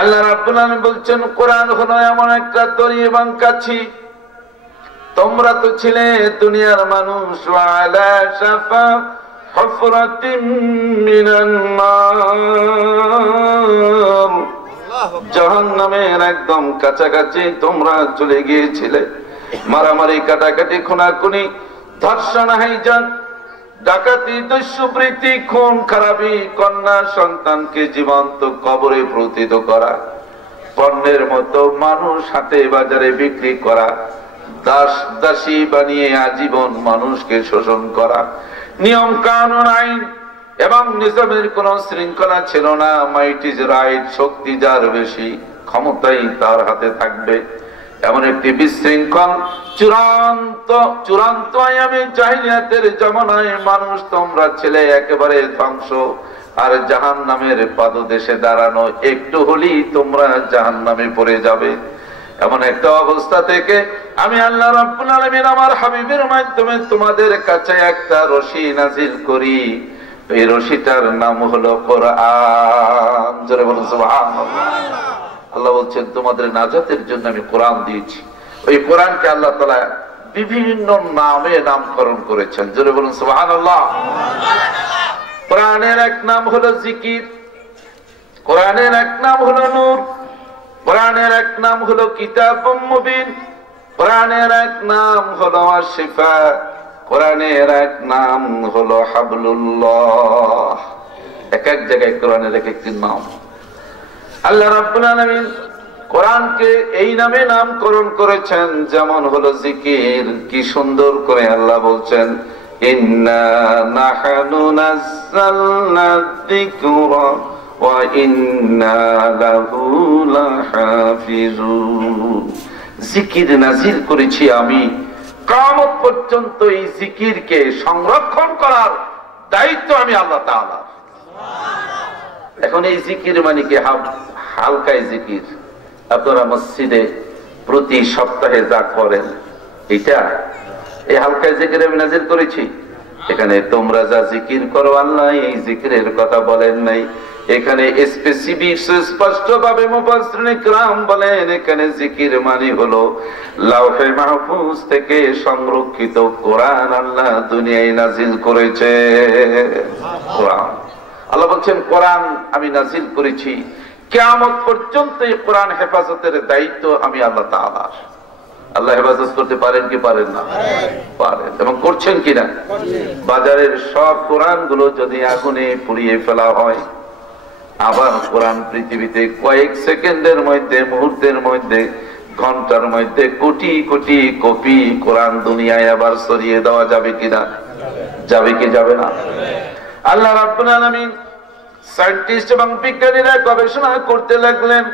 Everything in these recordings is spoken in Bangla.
আল্লাহ রাব্বুল আলামিন বলছেন কোরআন হলো এমন একটা দড়ি এবং কাছি, তোমরা তো ছিলে দুনিয়ার মানুষ, ওয়ালা শাফা হুফরাতিম মিনান নার, জাহান্নামের একদম কাছাকাছি তোমরা চলে গিয়েছিলে। মারামারি, কাটাকাটি, খুনাখুনি, ধর্ষণ, হাইজাক, ডাকাতি, দস্যুবৃত্তি, খুন খারাপি, কন্যা সন্তানকে জীবন্ত কবরে প্রতিত করা, পণ্যের মতো মানুষ হাটে বাজারে বিক্রি করা, দাস দাসী বানিয়ে আজীবন মানুষকে শোষণ করা, নিয়ম কানুন আইন এবং নিজামের কোন শৃঙ্খলা ছিল না। মাইট ইজ রাইট, শক্তি যার বেশি, ক্ষমতাই তার হাতে থাকবে, এমন একটি বিশৃঙ্খল চূড়ান্ত আয়ামে জাহিলিয়াতের জামানায় মানুষ তোমরা ছেলে একেবারে ধ্বংস আর জাহান্নামের পাদদেশে দাঁড়ানো, একটু হলেই তোমরা জাহান্নামে পড়ে যাবে। এমন একটা অবস্থা থেকে আমি আল্লাহ রাব্বুল আলামিন আমার হাবিবের মাধ্যমে তোমাদের কাছে একটা রশি নাজিল করি, এই রশিটার নাম হলো কোরআন। জোরে বলুন সুবহানাল্লাহ। আল্লাহ বলছেন তোমাদের নাজাতের জন্য আমি কোরআন দিয়েছি। ওই কোরআনকে আল্লাহ তাআলা বিভিন্ন নামে নামকরণ করেছেন। জোরে বলুন সুবহানাল্লাহ। কোরআনের এক নাম হলো জিকির, কোরআনের এক নাম হলো নূর, কোরআনের এক নাম হলো কিতাবুম মুবিন, কোরআনের এক নাম হলো আশ-শিফা, কোরআনের এক নাম হলো হাবলুল্লাহ। এক এক জায়গায় কোরআনের এক একটি নাম। আল্লাহ রাব্বুল আলামিন কোরআনকে এই নামে নামকরণ করেছেন, যেমন হলো জিকির। কি সুন্দর করে আল্লাহ বলছেন, ইন্না নাহনু নাযালনা যিকরা ওয়া ইন্না লাহু লাহাফিজুন। জিকির নাজিল করেছি আমি, কিয়ামত পর্যন্ত এই জিকিরকে সংরক্ষণ করার দায়িত্ব আমি আল্লাহ তাআলা। এখন এই জিকির মানে কি হালকায় জিকির? আপনারা মসজিদে প্রতি সপ্তাহে যা করেন, এটা এই হালকায় জিকির আমি নাজিল করেছি। এখানে তোমরা যা জিকির করো আল্লাহ এই জিকিরের কথা বলেন নাই। এখানে স্পেসিফিক স্পষ্ট ভাবে মুফাসসিরিন কিরাম বলেন, এখানে জিকির মানে হলো লাউহে মাহফুজ থেকে সংরক্ষিত কোরআন আল্লাহ দুনিয়ায় নাজিল করেছে। কোরআন আল্লাহ বলছেন কোরআন আমি নাজিল করেছি, কিয়ামত পর্যন্ত এই কোরআন হেফাজতের দায়িত্ব আমি আল্লাহ তাআলার। আল্লাহ হেফাজত করতে পারেন কি পারেন না? পারেন, এবং করছেন কিনা? বাজারের সব কোরআন গুলো যদি আগুনে পুড়িয়ে ফেলা হয়, আবার কোরআন পৃথিবীতে কয়েক সেকেন্ডের মধ্যে, মুহূর্তের মধ্যে, ঘন্টার মধ্যে কোটি কোটি কপি কোরআন দুনিয়ায় আবার ছড়িয়ে দেওয়া যাবে কিনা? যাবে কি যাবে না? আল্লাহ রাব্বুল আলামিন সায়েন্টিস্ট এবং বিজ্ঞানীরা গবেষণা করতে লাগলেন।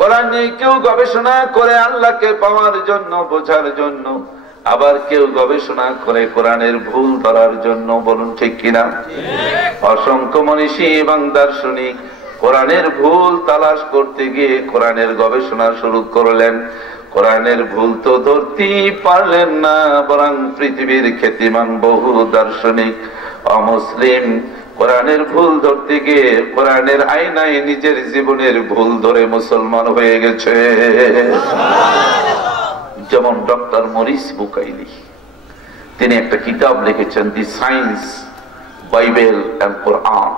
কোরআন নিয়ে কেউ গবেষণা করে আল্লাহকে পাওয়ার জন্য, বোঝার জন্য, আবার কেউ গবেষণা করে কোরআনের ভুল ধরার জন্য। বলুন ঠিক কিনা? অসংখ্য মনীষী এবং দার্শনিক কোরআনের ভুল তালাশ করতে গিয়ে কোরআনের গবেষণা শুরু করলেন। কোরআনের ভুল তো ধরতেই পারলেন না, বরং পৃথিবীর খ্যাতিমান বহু দার্শনিক অমুসলিম কোরআনের ভুল ধরতে গিয়ে কোরআনের আয়নায় নিজের জীবনের ভুল ধরে মুসলমান হয়ে গেছে। যেমন ডক্টর মরিস বুকাইলি, তিনি একটা কিতাব লিখেছেন, দি সায়েন্স, বাইবেল এন্ড কোরআন।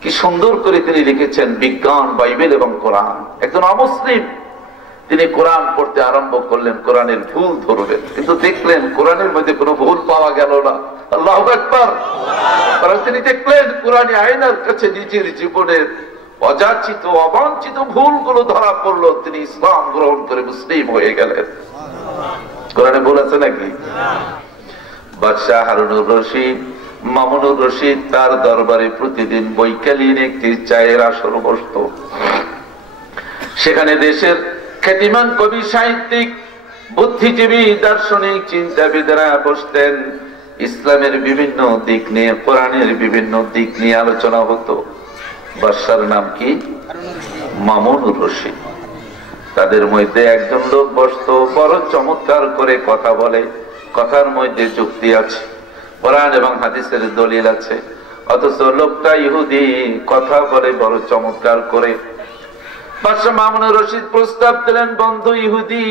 কি সুন্দর করে তিনি লিখেছেন, বিজ্ঞান, বাইবেল এবং কোরআন। একজন অমুসলিম তিনি কোরআন পড়তে আরম্ভ করলেন, কোরআনের ভুল ধরবেন, কিন্তু দেখলেন কোরআনের মধ্যে কোনো ভুল পাওয়া গেল না। আল্লাহু আকবার। কারণ তিনি দেখলেন কোরআনে আয়নার কাছে নিজের জীবনের অযাচিত, অবাঞ্ছিত ভুলগুলো ধরা পড়লো। তিনি ইসলাম গ্রহণ করে মুসলিম হয়ে গেলেন। কোরআনে ভুল আছে নাকি? বাদশাহ হারুনুর রশিদ, মামুনুর রশিদ, তার দরবারে প্রতিদিন বৈকালীন একটি চায়ের আসর বসত। সেখানে দেশের খ্যাতিমান কবি, সাহিত্যিক, বুদ্ধিজীবী, দার্শনিক, চিন্তাবিদেরা বসতেন। ইসলামের বিভিন্ন দিক নিয়ে, কোরআনের বিভিন্ন দিক নিয়ে আলোচনা হতো। বাদশার নাম কি? মামুনুর রশিদ। তাদের মধ্যে একজন লোক বসতো, বড় চমৎকার করে কথা বলে, কথার মধ্যে যুক্তি আছে, কোরআন এবং হাদিসের দলিল আছে, অথচ লোকটা ইহুদি, কথা বলে বড় চমৎকার করে। বাদশা মামুনুর রশিদ প্রস্তাব দিলেন, বন্ধু ইহুদি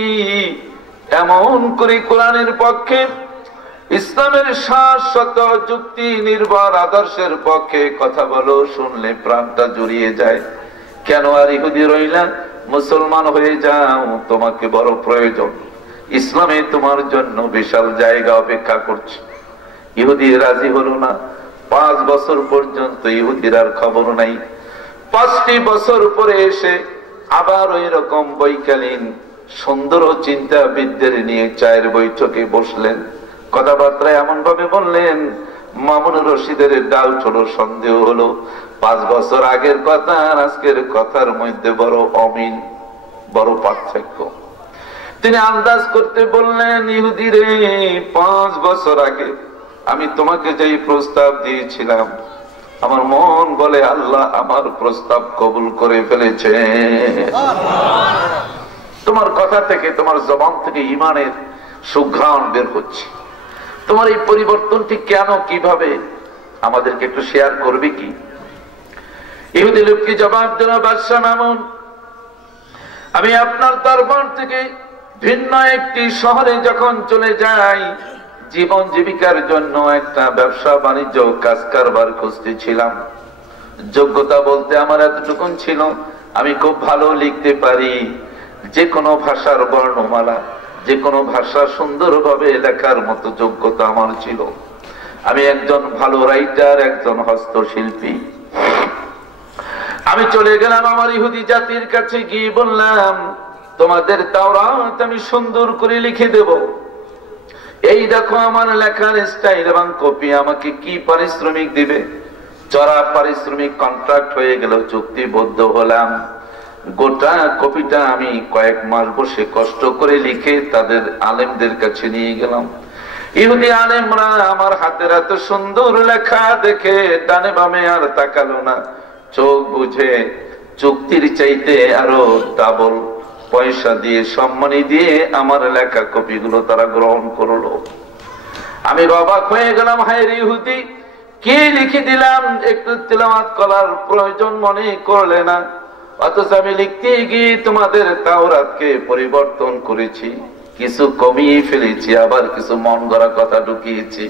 এমন করে কোরআনের পক্ষে, ইসলামের শাশ্বত যুক্তি নির্ভর আদর্শের পক্ষে কথা বলো, শুনলে প্রাণটা জুড়িয়ে যায়। কেন আর ইহুদি রইলা? মুসলমান হয়ে যাও, তোমাকে বড় প্রয়োজন। ইসলামে তোমার জন্য বিশাল জায়গা অপেক্ষা করছে। ইহুদি রাজি হলো না। 5 বছর পর্যন্ত ইহুদির আর খবর নাই। 5টি বছর পরে এসে আবার ওই রকম বৈকালীন সুন্দর চিন্তাবিদদের নিয়ে চায়ের বৈঠকে বসলেন। কথাবার্তা এমন ভাবে বললেন, মামুনুর রশিদের ডাউট হলো, সন্দেহ হলো, 5 বছর আগের কথা আর আজকের কথার মধ্যে বড় অমিল, বড় পার্থক্য। তিনি আন্দাজ করতে বললেন, ইহুদি রে, 5 বছর আগে আমি তোমাকে যেই প্রস্তাব দিয়েছিলাম, আমার মন বলে আল্লাহ আমার প্রস্তাব কবুল করে ফেলেছে। তোমার কথা থেকে, তোমার জবান থেকে ঈমানের সুঘ্রাণ বের হচ্ছে। তোমার এই পরিবর্তনটি কেন, কিভাবে, আমাদেরকে একটু শেয়ার করবে কি? ইহুদি লোককে জবাব দিল, বাদশা মামুন, আমি আপনার দরবার থেকে ভিন্ন একটি শহরে যখন চলে যাই, জীবন জীবিকার জন্য একটা ব্যবসা বাণিজ্য কাজ কারবার খুঁজতেছিলাম। যোগ্যতা বলতে আমার এতটুকুন ছিল, আমি খুব ভালো লিখতে পারি, যে কোনো ভাষার বর্ণমালা, যে কোনো ভাষা সুন্দরভাবে লেখার মতো যোগ্যতা আমার ছিল। আমি একজন ভালো রাইটার, একজন হস্তশিল্পী। আমি চলে গেলাম আমার ইহুদি জাতির কাছে, গিয়ে বললাম, তোমাদের তাওরাত আমি সুন্দর করে লিখে দেব। এই দেখো আমার লেখার স্টাইল এবং কপি, আমাকে কি পারিশ্রমিক দিবে? চড়া পারিশ্রমিক কন্ট্রাক্ট হয়ে গেল, চুক্তিবদ্ধ হলাম। গোটা কপিটা আমি কয়েক মাস বসে কষ্ট করে লিখে তাদের আলেমদের কাছে নিয়ে গেলাম। ইহুদি আলেমরা আমার হাতের এত সুন্দর লেখা দেখে ডানে বামে আর তাকালো না, চোখ বুঝে চুক্তির চাইতে আরো ডাবল পয়সা দিয়ে, সম্মানী দিয়ে আমার লেখা কপিগুলো তারা গ্রহণ করলো। আমি অবাক হয়ে গেলাম, হায় রে ইহুদি, কি লিখে দিলাম, একটু তেলাওয়াত করার প্রয়োজন মনে করলে না, অথচ আমি লিখতে গিয়ে তোমাদের তাওরাতকে পরিবর্তন করেছি, কিছু কমিয়ে ফেলেছি, আবার কিছু মন গড়া কথা ঢুকিয়েছি।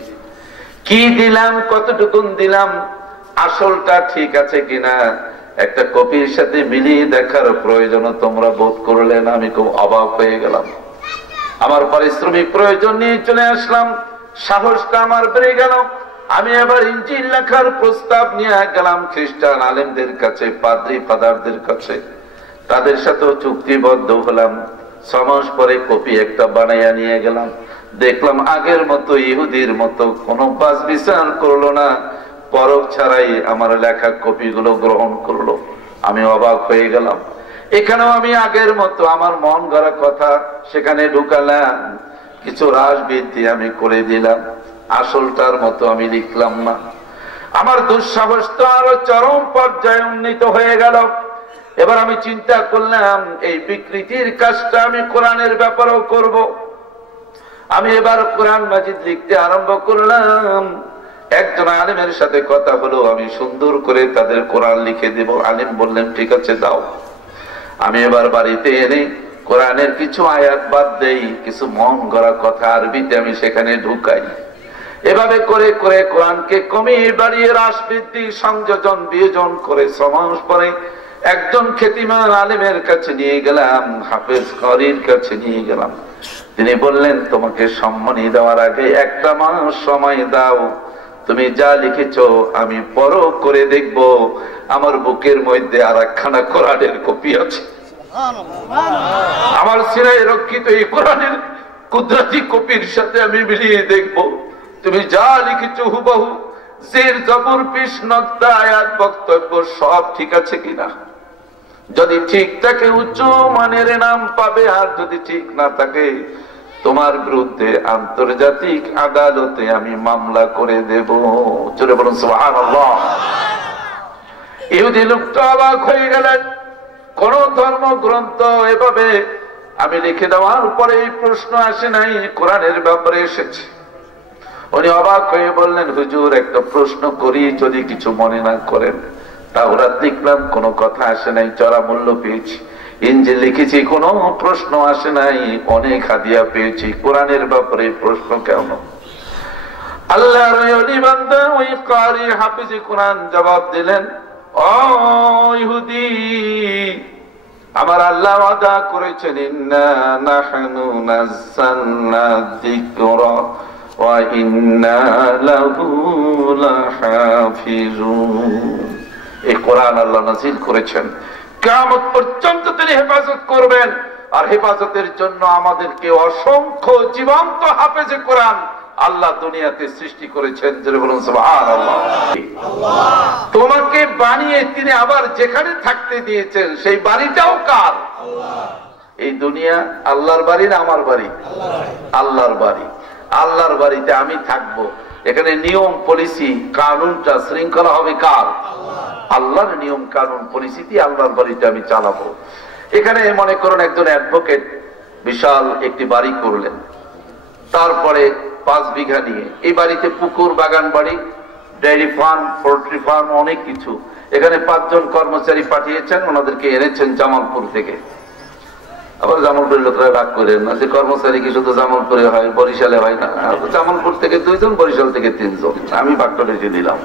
কি দিলাম, কতটুকুন দিলাম, আসলটা ঠিক আছে কিনা একটা কপির সাথে মিলিয়ে দেখার প্রয়োজন তোমরা বোধ করলে না। আমি খুব অবাক হয়ে গেলাম। আমার পারিশ্রমিক প্রয়োজন নিয়ে চলে আসলাম, সাহসটা আমার বেড়ে গেল। আমি এবার ইনজিল লেখার প্রস্তাব নিয়ে গেলাম খ্রিস্টান আলেমদের কাছে, পাদ্রী ফাদারদের কাছে, তাদের সাথেও চুক্তিবদ্ধ হলাম। 6 মাস পরে কপি একটা বানাইয়া নিয়ে গেলাম। দেখলাম আগের মতো ইহুদির মতো কোনো বাস বিচার করলো না, পরখ ছাড়াই আমার লেখা কপিগুলো গ্রহণ করলো। আমি অবাক হয়ে গেলাম। এখানেও আমি আগের মতো আমার মন গড়া কথা সেখানে ঢুকালাম, কিছু হ্রাস বৃদ্ধি আমি করে দিলাম, আসলটার মতো আমি লিখলাম না। আমার দুঃসাহস তো আরো চরম পর্যায়ে উন্নীত হয়ে গেল। এবার আমি চিন্তা করলাম, এই বিকৃতির কাজটা আমি কোরআনের ব্যাপারেও করব। আমি এবার কোরআন মাজিদ লিখতে আরম্ভ করলাম। একজন আলেমের সাথে কথা হলো, আমি সুন্দর করে তাদের কোরআন লিখে দেব। আলেম বললেন, ঠিক আছে দাও। আমি এবার বাড়িতে এনে কোরআনের কিছু আয়াত বাদ দেই, কিছু মন গড়া কথা আরবিতে আমি সেখানে ঢুকাই। এভাবে করে করে কোরআনকে কমিয়ে বাড়িয়ে হ্রাস বৃদ্ধি সংযোজন বিয়োজন করে 6 মাস পরে একজন খ্যাতিমান আলেমের কাছে নিয়ে গেলাম, হাফেজ করির কাছে নিয়ে গেলাম। তিনি বললেন, তোমাকে সম্মানী দেওয়ার আগে 1টা মাস সময় দাও, তুমি যা লিখেছ আমি পরখ করে দেখব আমার বুকের মধ্যে আর একখানা কোরআনের কপি আছে। আমার সিরায় রক্ষিত এই কোরআনের কুদরতি কপির সাথে আমি মিলিয়ে দেখব তুমি যা লিখেছ হুবহু, জের জবর পেশ নক্তা আয়াত বক্তব্য সব ঠিক আছে কিনা। যদি ঠিক থাকে উচ্চ মানের নাম পাবে, আর যদি ঠিক না থাকে তোমার বিরুদ্ধে আন্তর্জাতিক আদালতে আমি মামলা করে দেব। জোরে বলুন সুবহানাল্লাহ। ইহুদি লোকটা অবাক হয়ে গেলেন। কোন ধর্মগ্রন্থ এভাবে আমি লিখে দেওয়ার পরে এই প্রশ্ন আসে নাই, কোরআনের ব্যাপারে এসেছে। উনি অবাক হয়ে বললেন, হুজুর একটা প্রশ্ন করি, যদি কিছু মনে না করেন। তাওরাত লিখলাম, কোনো কথা আসে নাই, চড়া মূল্য পেয়েছি। ইনজিল লিখেছি, কোনো প্রশ্ন আসে নাই, অনেক হাদিয়া পেয়েছি। কোরআনের ব্যাপারে প্রশ্ন কেন? আল্লাহর ওলি বান্দা ওই কারি হাফিজে কোরআন জবাব দিলেন, ও ইহুদি, আমার আল্লাহ ওয়াদা করেছেন, ইন্না নাহনু নাযালনা যিকরা ওয়া ইন্না লাহু লাহাফিজুন। এই কোরআন আল্লাহ নাযিল করেছেন, কিয়ামত পর্যন্ত তিনি হেফাজত করবেন। আর হেফাজতের জন্য আমাদেরকে অসংখ্য জীবন্ত হাফেজে কোরআন আল্লাহ দুনিয়াতে সৃষ্টি করেছেন। যারা বলুন সুবহানাল্লাহ। তোমাকে বানিয়ে তিনি আবার যেখানে থাকতে দিয়েছেন সেই বাড়িটাও কার? এই দুনিয়া আল্লাহর বাড়ি না আমার বাড়ি? আল্লাহর বাড়ি। আল্লাহর বাড়িতে আমি থাকবো। এখানে নিয়ম পলিসি কানুনটা শৃঙ্খলা হবে কার? আল্লাহর নিয়ম কানুন পরিস্থিতি আল্লাহর বাড়িতে আমি চালাবো। এখানে মনে করুন একজন অ্যাডভোকেট বিশাল একটি বাড়ি করলেন, তারপরে 5 বিঘা নিয়ে এই বাড়িতে পুকুর, বাগান বাড়ি, ডেয়ারি ফার্ম, পোল্ট্রি ফার্ম, অনেক কিছু। এখানে 5 জন কর্মচারী পাঠিয়েছেন, ওনাদেরকে এনেছেন জামালপুর থেকে। আবার জামালপুরের লোকরা রাগ করেন না যে কর্মচারী কি শুধু জামালপুরে হয়, বরিশালে হয় না? জামালপুর থেকে 2 জন, বরিশাল থেকে 3 জন, আমি বাক্য লিখে দিলাম।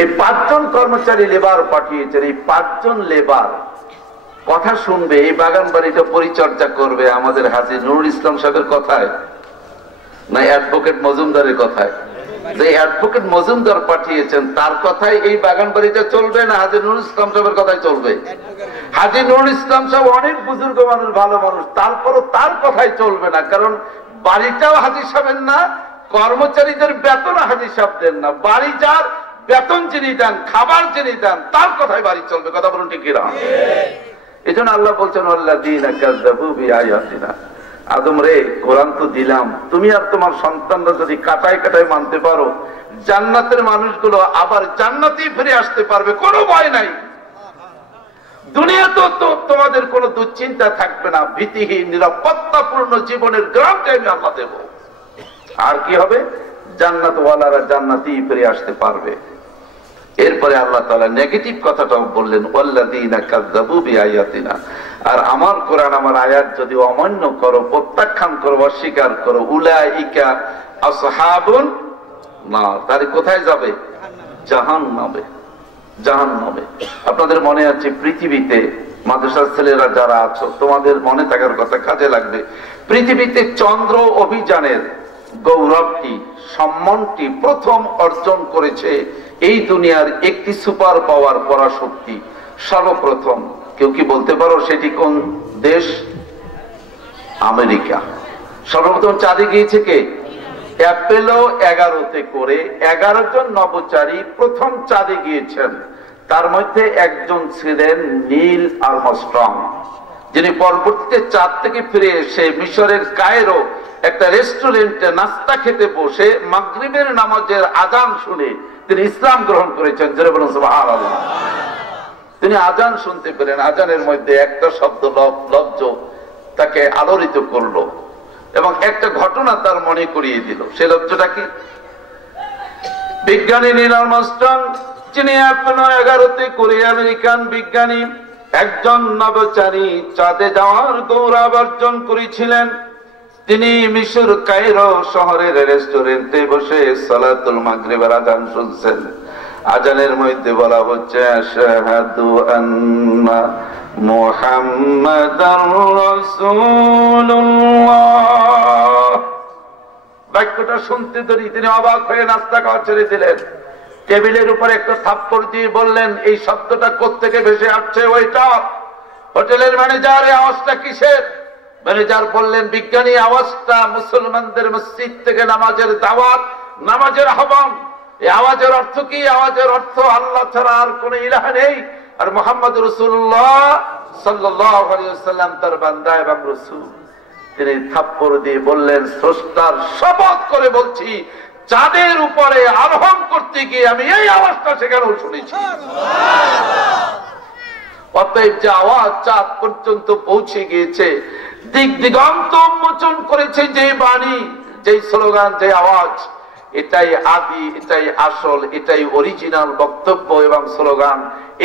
এই 5 জন কর্মচারী লেবার পাঠিয়েছেন। এই 5 জন লেবার কথা শুনবে, এই বাগান বাড়িটা পরিচর্যা করবে আমাদের হাজী নুরুল ইসলাম সাহেবের কথায় না অ্যাডভোকেট মজুমদারের কথায়? যে অ্যাডভোকেট মজুমদার পাঠিয়েছেন তার কথাই এই বাগান বাড়িটা চলবে না হাজী নুরুল ইসলাম সাহেবের কথাই চলবে? হাজী নুরুল ইসলাম সাহেব অনেক বুজুর্গ মানুষ, ভালো মানুষ, তারপরও তার কথাই চলবে না। কারণ বাড়িটাও হাজী সাহেবের না, কর্মচারীদের বেতন হাজী সাহেব দেন না। বাড়ি যার, বেতন যিনি দেন, খাবার যিনি দেন, তার কথাই বাড়ি চলবে। কথা বলুন ঠিক কিনা? এই জন্য আল্লাহ বলছেন, আল্লাযীনা কাযাবু বিআয়াতিনা, আদম রে, কোরআন তো দিলাম, তুমি আর তোমার সন্তানরা যদি কাটায় কাটায় মানতে পারো, জান্নাতের মানুষগুলো আবার জান্নাতেই ফিরে আসতে পারবে, কোনো ভয় নাই। দুনিয়াতেও তো তোমাদের কোনো দুশ্চিন্তা থাকবে না, ভীতিহীন নিরাপত্তাপূর্ণ জীবনের গ্রামটা আমি আল্লাহ দেব। আর কি হবে? জান্নাতওয়ালারা জান্নাতেই ফিরে আসতে পারবে। এরপরে আল্লাহ তাআলা নেগেটিভ কথাটাও বললেন, ওয়াল্লাযীনা কাযাবু বিআয়াতিনা, আর আমার কোরআন, আমার আয়াত যদি অমান্য করো, প্রত্যাখ্যান করো, অস্বীকার করো, উলাইকা আসহাবুন নার, তাহলে কোথায় যাবে? জাহান্নামে। জাহান্নামে। আপনাদের মনে আছে পৃথিবীতে, মাদ্রাসার ছেলেরা যারা আছো, তোমাদের মনে থাকার কথা, কাজে লাগবে। পৃথিবীতে চন্দ্র অভিযানের গৌরবটি, সম্মানটি প্রথম অর্জন করেছে এই দুনিয়ার একটি সুপার পাওয়ার পরাশক্তি। সর্বপ্রথম কেউ কি বলতে পারো সেটি কোন দেশ? আমেরিকা। সর্বপ্রথম চাঁদে গিয়েছে কে? অ্যাপোলো 11-তে করে 11 জন নভোচারী প্রথম চাঁদে গিয়েছেন। তার মধ্যে একজন ছিলেন নীল আর্মস্ট্রং, যিনি পরবর্তীতে চাঁদ থেকে ফিরে এসে মিশরের কায়রো একটা রেস্টুরেন্টে নাস্তা খেতে বসে মাগরিবের নামাজের আজান শুনে তিনি ইসলাম গ্রহণ করেছেন। যারা বলেন সুবহানাল্লাহ। তিনি আজান শুনতে পেলেন, আজানের মধ্যে একটা শব্দ লব্জ তাকে আলোড়িত করলো এবং একটা ঘটনা তার মনে করিয়ে দিল। সেই লব্জটা কি? বিজ্ঞানী নীল আর্মস্ট্রং, যিনি অ্যাপোলো 11-তে করে আমেরিকান বিজ্ঞানী, একজন নভোচারী, চাঁদে যাওয়ার গৌরব অর্জন করেছিলেন। তিনি মিশর কায়রো শহরের রেস্টুরেন্টে বসে সালাতুল মাগরিবের আজান শুনছেন। আজানের মধ্যে বলা হচ্ছে, আশহাদু আন্না মুহাম্মাদার রাসূলুল্লাহ। বাক্যটা শুনতে ধরি তিনি অবাক হয়ে নাস্তা খাওয়া ছেড়ে দিলেন। টেবিলের উপর একটা থাপ্পড় দিয়ে বললেন, এই শব্দটা কোত্থেকে ভেসে আসছে? ওইটা হোটেলের ম্যানেজার, এই আওয়াজটা কিসের? ম্যানেজার বললেন, বিজ্ঞানী, আওয়াজটা মুসলমানদের মসজিদ থেকে নামাজের দাওয়াত, নামাজের আহ্বান। এই আওয়াজের অর্থ কি? আওয়াজের অর্থ আল্লাহ ছাড়া আর কোন ইলাহ নেই, আর মুহাম্মদ রাসূলুল্লাহ সাল্লাল্লাহু আলাইহি ওয়াসাল্লাম তার বান্দা এবং রাসূল। তিনি থাপ্পড় দিয়ে বললেন, স্রষ্টার শপথ করে বলছি, চাঁদের উপরে আরোহণ করতে গিয়ে আমি এই আওয়াজটা সেখানেও শুনেছি। অতএব যে আওয়াজ চাঁদ পর্যন্ত পৌঁছে গিয়েছে, দিক দিগন্ত উন্মোচন করেছে যে বাণী, যে স্লোগান, যে আওয়াজ, এটাই আদি, এটাই আসল, এটাই অরিজিনাল বক্তব্য এবং স্লোগান।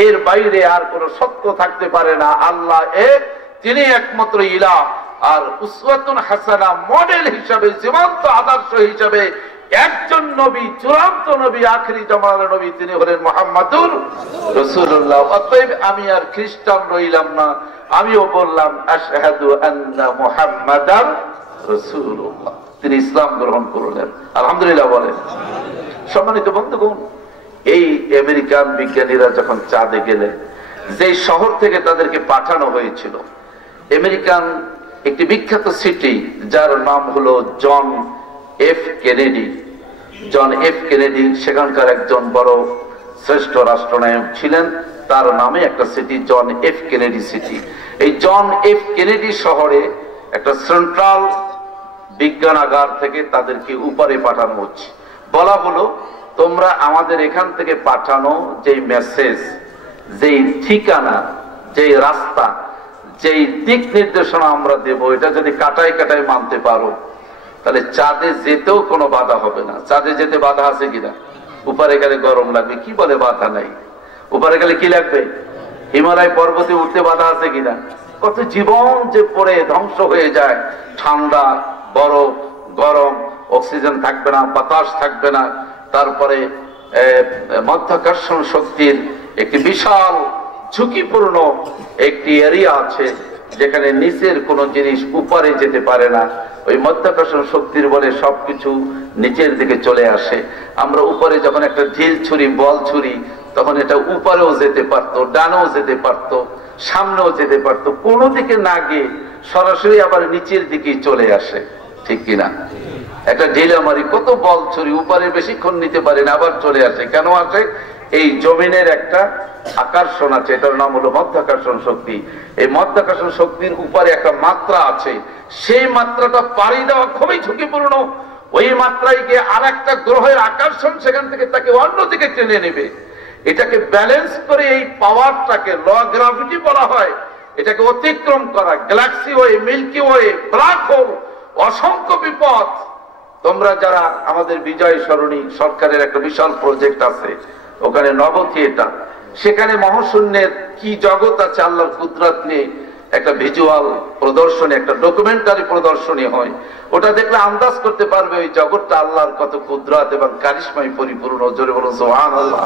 এর বাইরে আর কোন সত্য থাকতে পারে না। আল্লাহ এক, তিনি একমাত্র ইলাহ। আর উসওয়াতুন হাসানা মডেল হিসাবে, জীবন্ত আদর্শ হিসাবে একজন নবী, চূড়ান্ত নবী, আখেরি জামানার নবী, তিনি হলেন মুহাম্মাদুর রাসূলুল্লাহ। অতএব আমি আর খ্রিস্টান রইলাম না, আমিও বললাম আশহাদু আন্না মুহাম্মাদার রাসূলুল্লাহ। তিনি ইসলাম গ্রহণ করলেন। আলহামদুলিল্লাহ বলেন। সম্মানিত বন্ধুগণ, এই আমেরিকান বিজ্ঞানীরা যখন চাঁদে গেলেন, যে শহর থেকে তাদেরকে পাঠানো হয়েছিল, আমেরিকান একটি বিখ্যাত সিটি যার নাম হলো John F Kennedy. John F Kennedy সেখানকার একজন বড় শ্রেষ্ঠ রাষ্ট্রনায়ক ছিলেন, তার নামে একটা city John F Kennedy city. এই জন এফ কেনেডি শহরে একটা সেন্ট্রাল বিজ্ঞানাগার থেকে তাদেরকে উপরে পাঠানো হচ্ছে। বলা হলো, তোমরা আমাদের এখান থেকে পাঠানো যেই মেসেজ, যেই ঠিকানা, যেই রাস্তা, যেই দিক নির্দেশনা আমরা দেব, এটা যদি কাটায় কাটায় মানতে পারো, তাহলে চাঁদে যেতেও কোনো বাধা হবে না। চাঁদে যেতে বাধা আছে কিনা? উপরে গেলে গরম লাগবে, কি বলে বাধা নাই? উপরে গেলে কি লাগবে? হিমালয় পর্বতে উঠতে বাধা আছে কিনা? কত জীবন যে পড়ে ধ্বংস হয়ে যায়। ঠান্ডা, বরফ, গরম, অক্সিজেন থাকবে না, বাতাস থাকবে না। তারপরে মাধ্যাকর্ষণ শক্তির একটি বিশাল ঝুঁকিপূর্ণ একটি এরিয়া আছে, যেখানে নিচের কোন জিনিস উপরে যেতে পারে না। ওই মাধ্যাকর্ষণ শক্তির বলে সবকিছু নিচের দিকে চলে আসে। আমরা উপরে যখন একটা ঢিল ছুরি, বল ছুরি, তখন এটা উপরেও যেতে পারতো, ডানেও যেতে পারতো, সামনেও যেতে পারতো, কোনো দিকে না গিয়ে সরাসরি আবার নিচের দিকেই চলে আসে। ঠিক কিনা? একটা ঢিলা মারি, কত বল ছুরি উপরে বেশিক্ষণ নিতে পারে না, আবার চলে আসে। কেন আসে? এই জমিনের একটা আকর্ষণ আছে, এটার নাম হলো মাধ্যাকর্ষণ শক্তি। এই মাধ্যাকর্ষণ শক্তির উপরে একটা মাত্রা আছে, সেই মাত্রাটা পাড়ি দেওয়া খুবই ঝুঁকিপূর্ণ। ওই মাত্রায় গিয়ে আর একটা গ্রহের আকর্ষণ সেখান থেকে তাকে অন্যদিকে টেনে নেবে। এটাকে ব্যালেন্স করে এই পাওয়ারটাকে ল গ্রাভিটি বলা হয়। এটাকে অতিক্রম করা, galaxy way, milky way, black hole, অসংখ্য বিপদ। তোমরা যারা আমাদের বিজয় সরণি সরকারের একটা বিশাল প্রজেক্ট আছে, ওখানে নব থিয়েটার, সেখানে মহাশূন্যের কি জগৎ আছে আল্লাহর কুদরত নিয়ে একটা ভিজুয়াল প্রদর্শনী, একটা ডকুমেন্টারি প্রদর্শনী হয়। ওটা দেখলে আন্দাজ করতে পারবে ওই জগৎটা আল্লাহর কত কুদরত এবং কারিশমায় পরিপূর্ণ। জোরে বলুন সুবহানাল্লাহ।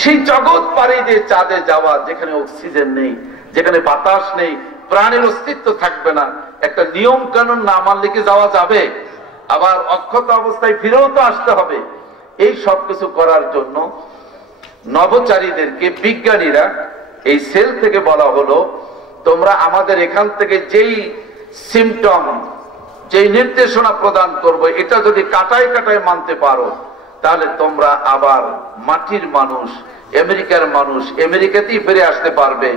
সেই জগৎ পাড়ি দিয়ে চাঁদে যাওয়া, যেখানে অক্সিজেন নেই, যেখানে বাতাস নেই, প্রাণের অস্তিত্ব থাকবে না, একটা নিয়ম কানুন না মানলে কি যাওয়া যাবে? আবার অক্ষত অবস্থায় ফিরেও তো আসতে হবে। এই সব কিছু করার জন্য নভোচারীদেরকে বিজ্ঞানীরা এই সেল থেকে বলা হলো, তোমরা আমাদের এখান থেকে যেই সিমটম, যেই নির্দেশনা প্রদান করবো, এটা যদি কাটায় কাটায় মানতে পারো, তাহলে তোমরা আবার মাটির মানুষ, আমেরিকার মানুষ, আমেরিকাতেই ফিরে আসতে পারবে।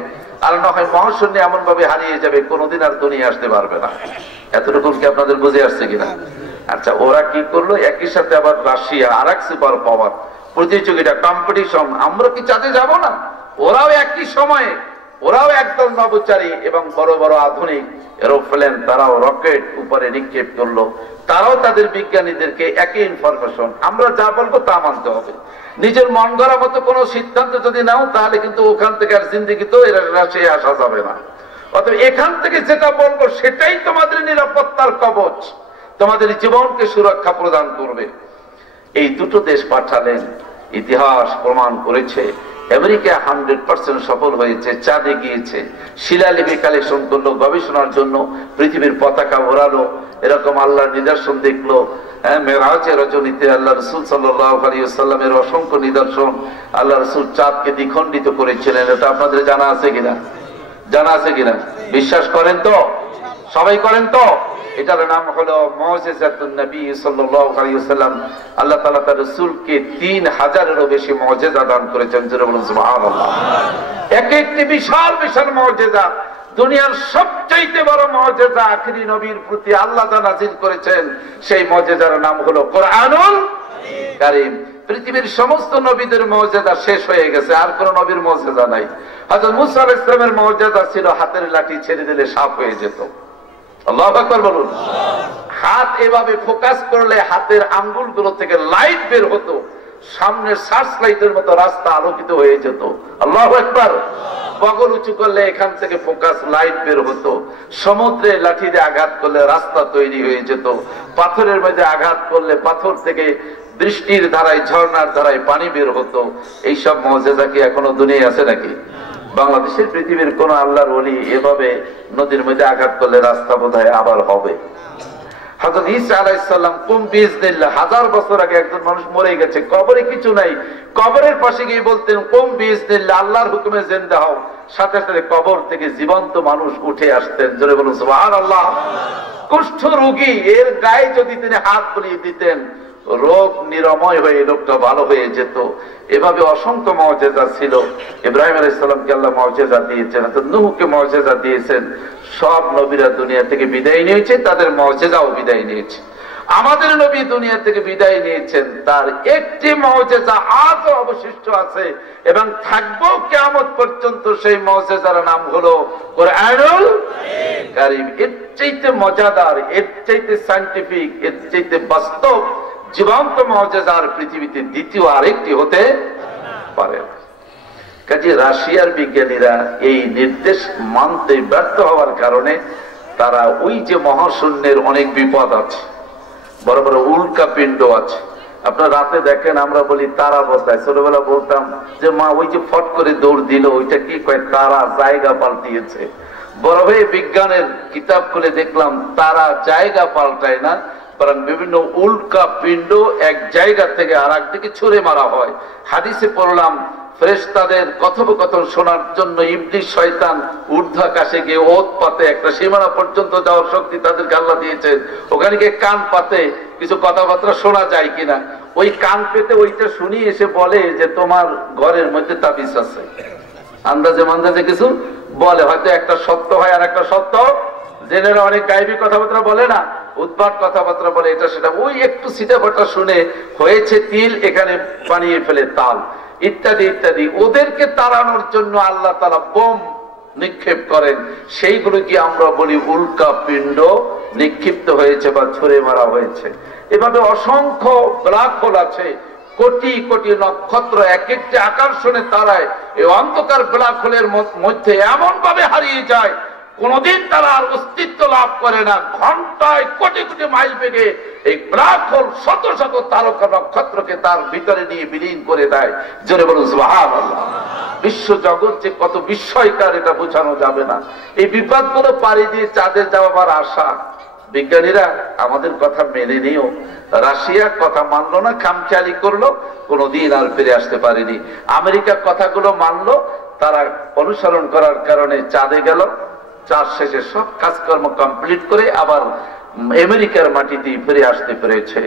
আর না হয় মহাশূন্যে এমন ভাবে হারিয়ে যাবে, কোনোদিন আর দুনিয়া আসতে পারবে না। এতটুকু কি আপনাদের বুঝে আসছে কিনা? আচ্ছা, ওরা কি করলো? একই সাথে আবার রাশিয়া আর এক সুপার পাওয়ার, প্রতিযোগিতা, কম্পিটিশন। আমরা কি চাঁদে যাব না? ওরাও একই সময়ে, ওরাও একদল নভোচারী এবং বড় বড় আধুনিক এরোপ্লেন, তারাও রকেট উপরে নিক্ষেপ করলো। তারাও তাদের বিজ্ঞানীদেরকে একই ইনফরমেশন, আমরা যা বলবো তা মানতে হবে। নিজের মন গড়া মতো কোনো সিদ্ধান্ত যদি নাও, তাহলে কিন্তু ওখান থেকে আর জিন্দিগি তো রাশিয়া আসা যাবে না। অতএব এখান থেকে যেটা বলবো সেটাই তোমাদের নিরাপত্তার কবচ, তোমাদের জীবনকে সুরক্ষা প্রদান করবে। এই দুটো দেশ পাঠালেন। ইতিহাস প্রমাণ করেছে আমেরিকা 100% সফল হয়েছে, চাঁদে গিয়েছে, শিলালিপি কালেকশন করলো, গবেষণার জন্য পৃথিবীর পতাকা ওড়ালো, এরকম আল্লাহর নিদর্শন দেখলো। মেরাজের রজনীতে আল্লাহ রাসূল সাল্লাল্লাহু আলাইহি ওয়াসাল্লামের অসংখ্য নিদর্শন। আল্লাহ রাসূল চাঁদকে দ্বিখণ্ডিত করেছিলেন। এটা আপনাদের জানা আছে কিনা? জানা আছে কিনা? বিশ্বাস করেন তো? সবাই করেন তো? এটার নাম হলো মুজিজাতুন নবী সাল্লাল্লাহু আলাইহি ওয়াসাল্লাম। আল্লাহ তাআলা তার রাসূলকে 3000-এরও বেশি মুজিজা দান করেছেন। জোরে বলুন সুবহানাল্লাহ। এক একটি বিশাল বিশাল মুজিজা। দুনিয়ার সবচাইতে বড় মুজিজা আখিরি নবীর প্রতি আল্লাহ নাযিল করেছেন, সেই মুজিজার নাম হলো কোরআনুল কারীম। পৃথিবীর সমস্ত নবীদের মুজিজা শেষ হয়ে গেছে, আর কোন নবীর মুজিজা নাই। হযরত মুসা আলাইহিস সালামের মুজিজা ছিল হাতের লাঠি ছেড়ে দিলে সাপ হয়ে যেত। আল্লাহু আকবার বলুন। হাত এভাবে ফোকাস করলে হাতের আঙ্গুলগুলো থেকে লাইট বের হতো, সামনের সার্চ লাইটের মতো রাস্তা আলোকিত হয়ে যেত। আল্লাহু আকবার। বগল উঁচু করলে এখান থেকে ফোকাস লাইট বের হতো। সমুদ্রে লাঠি দিয়ে আঘাত করলে রাস্তা তৈরি হয়ে যেত। পাথরের মধ্যে আঘাত করলে পাথর থেকে বৃষ্টির ধারায়, ঝর্ণার ধারায় পানি বের হতো। এইসব মুজিজা কি এখনো দুনিয়ায় আছে নাকি? বাংলাদেশের পৃথিবীর কোন আল্লাহর ওলি এভাবে নদীর মধ্যে আঘাত করলে রাস্তা বোধহয় আবার হবে? হযরত ঈসা আলাইহিস সালাম কুম বিইজনিল্লাহ, 1000 বছর আগে একজন মানুষ মরে গেছে, কবরে কিছু নাই, কবরের পাশে গিয়ে বলতেন কুম বিইজনিল্লাহ, আল্লাহর হুকুমে জিন্দা হও, সাথে সাথে কবর থেকে জীবন্ত মানুষ উঠে আসতেন। জোরে বলুন সুবহানাল্লাহ। কুষ্ঠ রোগী, এর গায়ে যদি তিনি হাত বুলিয়ে দিতেন, রোগ নিরাময় হয়ে লোকটা ভালো হয়ে যেত। এভাবে অসংখ্য মুজিজা ছিল। ইব্রাহিম আলাইহিস সালামকে আল্লাহ মুজিজা দিয়েছেন, নূহকে মুজিজা দিয়েছেন। সব নবীরা দুনিয়া থেকে বিদায় নিয়েছে, তাদের মুজিজাও বিদায় নিয়েছে। আমাদের নবী দুনিয়া থেকে বিদায় নিয়েছেন, তার একটি মুজিজা আজও অবশিষ্ট আছে এবং থাকবো কিয়ামত পর্যন্ত। সেই মুজিজার নাম হলো কোরআনুল কারীম। এর চাইতে মজাদার, এর চাইতে সায়েন্টিফিক, এর চাইতে বাস্তব জীবন্ত মুজিজার পৃথিবীতে দ্বিতীয় আরেকটি হতে পারে। কাজে রাশিয়ার বিজ্ঞানীরা এই নির্দেশ মানতে ব্যর্থ হওয়ার কারণে তারা ওই যে মহাশূন্যের অনেক বিপদ আছে, বড় বড় উল্কা পিণ্ড আছে। আপনার রাতে দেখেন, আমরা বলি তারা বসায়, ছোটবেলা বলতাম যে মা ওই যে ফট করে দৌড় দিল, ওইটা কি কয়? তারা জায়গা পাল্টিয়েছে। বড় হয়ে বিজ্ঞানের কিতাব খুলে দেখলাম তারা জায়গা পাল্টায় না, বরং বিভিন্ন উল্কা পিণ্ড এক জায়গা থেকে আর একদিকে ছুড়ে মারা হয়। হাদিসে পড়লাম ফেরেশতাদের কথোপকথন শোনার জন্য ইবলিস শয়তান ঊর্ধ্বাকাশে গিয়ে ওত পাতে, একটা সীমানা পর্যন্ত যাওয়ার শক্তি তাদেরকে আল্লাহ দিয়েছেন। ওখানে গিয়ে কান পাতে কিছু কথাবার্তা শোনা যায় কিনা, ওই কান পেতে ওইটা শুনি এসে বলে যে তোমার ঘরের মধ্যে তাবিজ আছে। আন্দাজে মান্দাজে কিছু বলে, হয়তো একটা সত্য হয় আর একটা সত্য। জেনেরা অনেক গায়েবী কথাবার্তা বলে না, উদ্ভট কথাবার্তা বলে, এটা সেটা। ওই একটু সিটা ফাটা শুনে হয়েছে তিল, এখানে বানিয়ে ফেলে তাল, ইত্যাদি ইত্যাদি। ওদেরকে তাড়ানোর জন্য আল্লাহ তাআলা বোম নিক্ষেপ করেন, সেইগুলো কি আমরা বলি উল্কা পিণ্ড নিক্ষিপ্ত হয়েছে বা ছুঁড়ে মারা হয়েছে। এভাবে অসংখ্য ব্ল্যাক হোল আছে, কোটি কোটি নক্ষত্র এক একটি আকর্ষণে তারায় এই অন্ধকার ব্ল্যাক হোলের মধ্যে এমন ভাবে হারিয়ে যায়, কোনদিন তারা আর অস্তিত্ব লাভ করে না। ঘন্টায় কোটি কোটি মাইল বেগে এই ব্ল্যাক হোল শত শত তারকা নক্ষত্রকে তার ভিতরে নিয়ে বিলীন করে দেয়। জোরে বলুন সুবহানাল্লাহ। বিশ্ব জগৎ যে কত বিস্ময়কর, এটা বোঝানো যাবে না। এই বিপদগুলো পাড়ি দিয়ে চাঁদে যাওয়ার আশা, বিজ্ঞানীরা আমাদের কথা মেনে নিও, রাশিয়া কথা মানলো না, খামখেয়ালি করলো, কোনদিন আর ফিরে আসতে পারেনি। আমেরিকা কথাগুলো মানলো, তারা অনুসরণ করার কারণে চাঁদে গেল, চাঁদ শেষে সব কাজকর্ম কমপ্লিট করে আবার আমেরিকার মাটিতে ফিরে আসতে পেরেছে।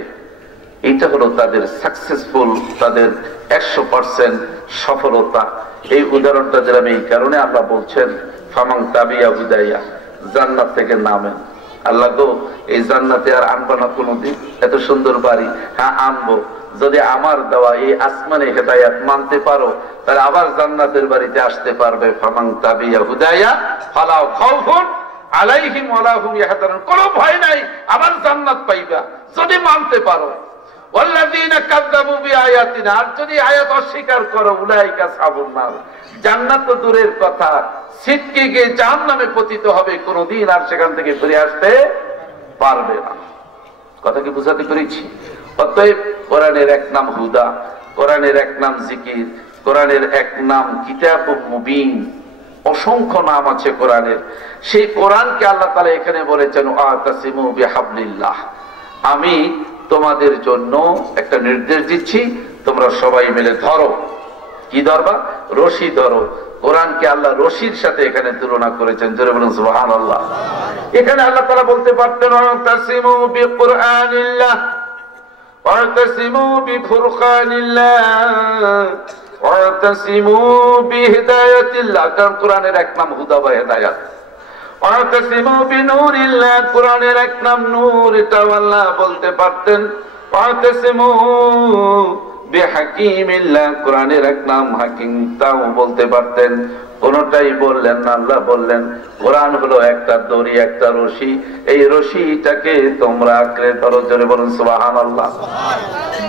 এটা হলো তাদের সাকসেসফুল, তাদের 100% সফলতা। এই উদাহরণটা যেরকম, এই কারণে আল্লাহ বলছেন ফামাং তাবিয়া হুদাইয়া, জান্নাত থেকে নামেন। আল্লাহ গো, এই জান্নাতে আর আনবো না কোনোদিন, এত সুন্দর বাড়ি। হ্যাঁ আনবো, যদি আমার দেওয়া এই আসমানে হেদায়াত মানতে পারো, তাহলে আবার জান্নাতের বাড়িতে আসতে পারবে। ফামাং তাবিয়া হুদাইয়া ফালা খাউফুন আলাইহিম ওয়ালা হুম ইয়াহজানুন, কোনো ভয় নাই, আবার জান্নাত পাইবা যদি মানতে পারো। ওয়াল্লাযীনা কাযযাবু বিআয়াতিনা, আর যদি আয়াত অস্বীকার করো, উলাইকা আসহাবুন নার, জান্নাত তো দূরের কথা, ছিটকে গিয়ে জাহান্নামে পতিত হবে, কোনদিন আর সেখান থেকে ফিরে আসতে পারবে না। কথা কি বুঝাতে পেরেছি? অতএব কোরআনের এক নাম হুদা, কোরআনের এক নাম জিকির, কোরআনের এক নাম কিতাবুম মুবিন। অসংখ্য নাম আছে কোরআনের। সেই কোরআনকে আল্লাহ তাআলা এখানে বলেছেন আতাসিমু বিহাবলিল্লাহ, আমি তোমাদের জন্য একটা নির্দেশ দিচ্ছি, তোমরা সবাই মিলে ধরো। কি ধরবা? রশি ধরো। কোরআনকে আল্লাহ রশির সাথে এখানে তুলনা করেছেন। জোরে বলুন সুবহানাল্লাহ। এখানে আল্লাহ তাআলা বলতে পারতেন আতাসিমু বিকুরআনিল্লাহ ওয়াতাসিমু বিফুরকানিল্লাহ ওয়াতাসিমু বিহিদায়াতিল্লাহ, কারণ কোরআনের এক নাম হুদা বা হেদায়াত। ওয়াতাসিমু বিনূরিল্লাহ, কোরআনের এক নাম নূর, এটাও আল্লাহ বলতে পারতেন। ওয়াতাসিমু বিহাকিমিল্লাহ, কোরআনের এক নাম হাকিম, তাও বলতে পারতেন। কোনটাই বললেন না। আল্লাহ বললেন কোরআন হলো একটা দড়ি, একটা রশি, এই রশিটাকে তোমরা আঁকড়ে ধরো। জোরে বলুন সুবহানাল্লাহ।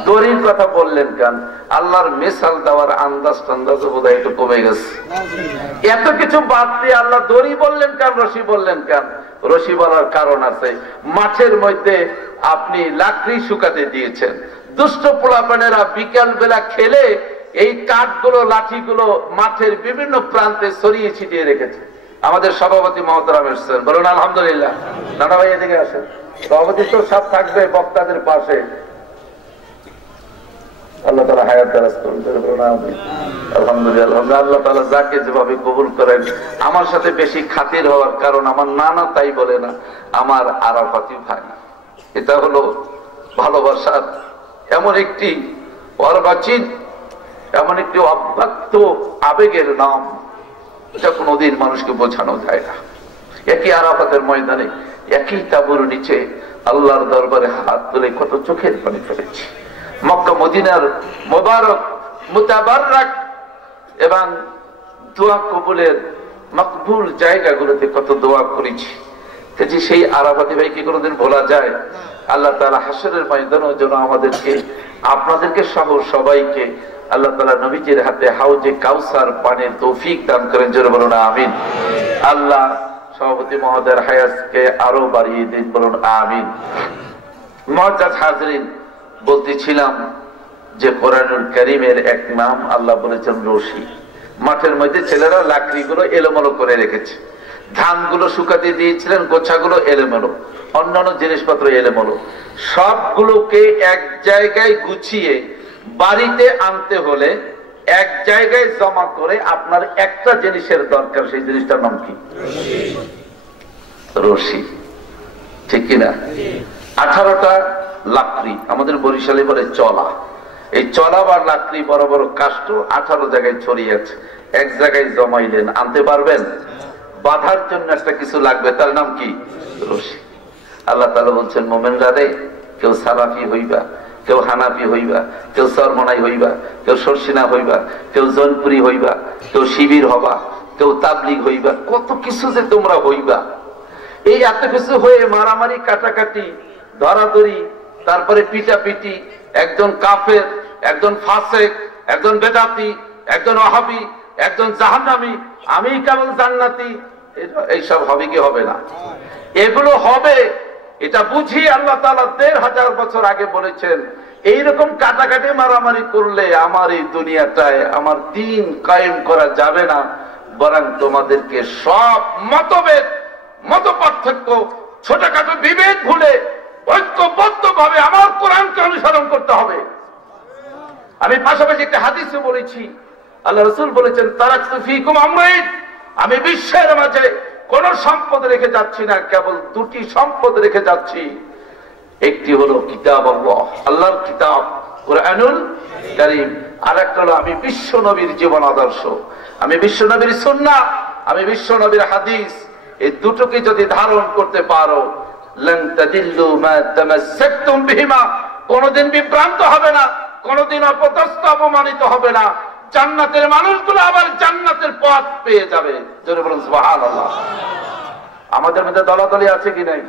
দড়ির কথা বললেন কেন? আল্লাহর মিসাল দেওয়ার আন্দাজ টান্দাজ বোধহয় একটু কমে গেছে। এত কিছু বাদ দিয়ে আল্লাহ দড়ি বললেন কেন, রশি বললেন কেন? রশি বলার কারণ আছে। মাঠের মধ্যে আপনি লাকড়ি শুকাতে দিয়েছেন, দুষ্ট পোলাপানেরা বিকাল বেলা খেলে এই কাঠগুলো লাঠিগুলো মাঠের বিভিন্ন প্রান্তে ছড়িয়ে ছিটিয়ে রেখেছে। আমাদের সভাপতি মহতরাম এসেছেন, বলুন আলহামদুলিল্লাহ। নানা ভাই এদিকে আসেন, সভাপতি তো সব থাকবে বক্তাদের পাশে। আল্লাহ তাআলা হায়াত দারাজ করুন, আলহামদুলিল্লাহ। আল্লাহ তাআলা যাকে যেভাবে কবুল করেন। আমার সাথে বেশি খাতির হওয়ার কারণ আমার নানা তাই বলে না, আমার আরাফাতি ভাই। এটা হলো ভালোবাসার এমন একটি অর্বাচীন, এমন একটি অব্যক্ত আবেগের নাম, এটা কোনোদিন মানুষকে বোঝানো যায় না। একই আরাফাতের ময়দানে, একই তাঁবুর নিচে আল্লাহর দরবারে হাত তুলে কত চোখের পানি ফেলেছি। মক্কা মদিনার মোবারক মুতাবাররাক এবং দোয়া কবুলের মকবুল জায়গাগুলোতে কত দোয়া করেছি। কাজে সেই আরাফাতি ভাই কি কোনোদিন ভোলা যায়? আল্লাহ তাআলা হাসরের ময়দানেও যেন আমাদেরকে, আপনাদেরকে সহ সবাইকে আল্লাহ তাআলা নবীজির হাতে হাউজে কাউসার পানির তৌফিক দান করেন, জোরে বলুন আমিন। আল্লাহ সভাপতি মহোদয়ের হায়াতকে আরো বাড়িয়ে দিন, বলুন আমিন। মুআজ্জাজ হাজরিন, বলতেছিলাম যে কোরআনুল কারীমের এক নাম আল্লাহ বলেছেন রশি। মাঠের মধ্যে ছেলেরা লাকড়িগুলো এলোমেলো করে রেখেছে, ধানগুলো শুকাতে দিয়েছিলেন, গোছাগুলো এলোমেলো, অন্যান্য জিনিসপত্র এলোমেলো, সবগুলোকে এক জায়গায় গুছিয়ে বাড়িতে আনতে হলে এক জায়গায় জমা করে আপনার একটা জিনিসের দরকার, সেই জিনিসটার নাম কি? রশি, ঠিক কিনা? 18টা লাকড়ি, আমাদের বরিশালে বলে চলা। এই চলা বা লাকড়ি বড় বড় কাষ্ঠ 18 জায়গায় ছড়িয়ে আছে, এক জায়গায় জমাইলেন, আনতে পারবেন? বাঁধার জন্য একটা কিছু লাগবে, তার নাম কি? রশি। আল্লাহ তাআলা বলছেন, মোমেনরা রে, কেউ সালাফি হইবা, কেউ হানাফি হইবা, কেউ সরমনাই হইবা, কেউ সরসিনা হইবা, কেউ জনপুরি হইবা, কেউ শিবির হবা, কেউ তাবলিগ হইবা, কত কিছু যে তোমরা হইবা। এই এত কিছু হয়ে মারামারি, কাটাকাটি, ধরাধরি, তারপরে পিটাপিটি, একজন কাফের, একজন ফাসেক, একজন বেদাতি, একজন ওয়াহাবি, একজন জাহান্নামী, আমি কেবল জান্নাতি, এইসব হবে কি হবে না? এগুলো হবে, এটা বুঝি আল্লাহ তাআলা ১৫০০ বছর আগে বলেছেন। এইরকম কাটাকাটি মারামারি করলে আমার এই দুনিয়াটায় আমার দিন কায়েম করা যাবে না, বরং তোমাদেরকে সব মতভেদ, মত পার্থক্য, ছোটখাটো বিভেদ ভুলে ঐক্যবদ্ধ ভাবে আমার কোরআনকে অনুসরণ করতে হবে। আমি পাশাপাশি একটা হাদিসে বলেছি, আল্লাহ রাসূল বলেছেন, তারাকতু ফীকুম আমরাইন, আমি বিশ্বের মাঝে কোন সম্পদ রেখে যাচ্ছি না, কেবল দুটি সম্পদ রেখে যাচ্ছি। একটি হলো কিতাব আল্লাহ, আল্লাহর কিতাব কোরআনুল কারীম, আর একটা হলো আমি বিশ্ব নবীর জীবন আদর্শ, আমি বিশ্ব নবীর সুন্নাহ, আমি বিশ্ব নবীর হাদিস। এই দুটোকে যদি ধারণ করতে পারো, লান তাদিল্লু মা তামাসসাকতুম বিহিমা, কোনদিন বিভ্রান্ত হবে না, কোনদিন অপদস্থ অপমানিত হবে না। জান্নাতের মানুষগুলো আবার জান্নাতের পথ পেয়ে যাবে, জোরে বলুন সুবহানাল্লাহ। আমাদের মধ্যে দলাদলি আছে কি নাই?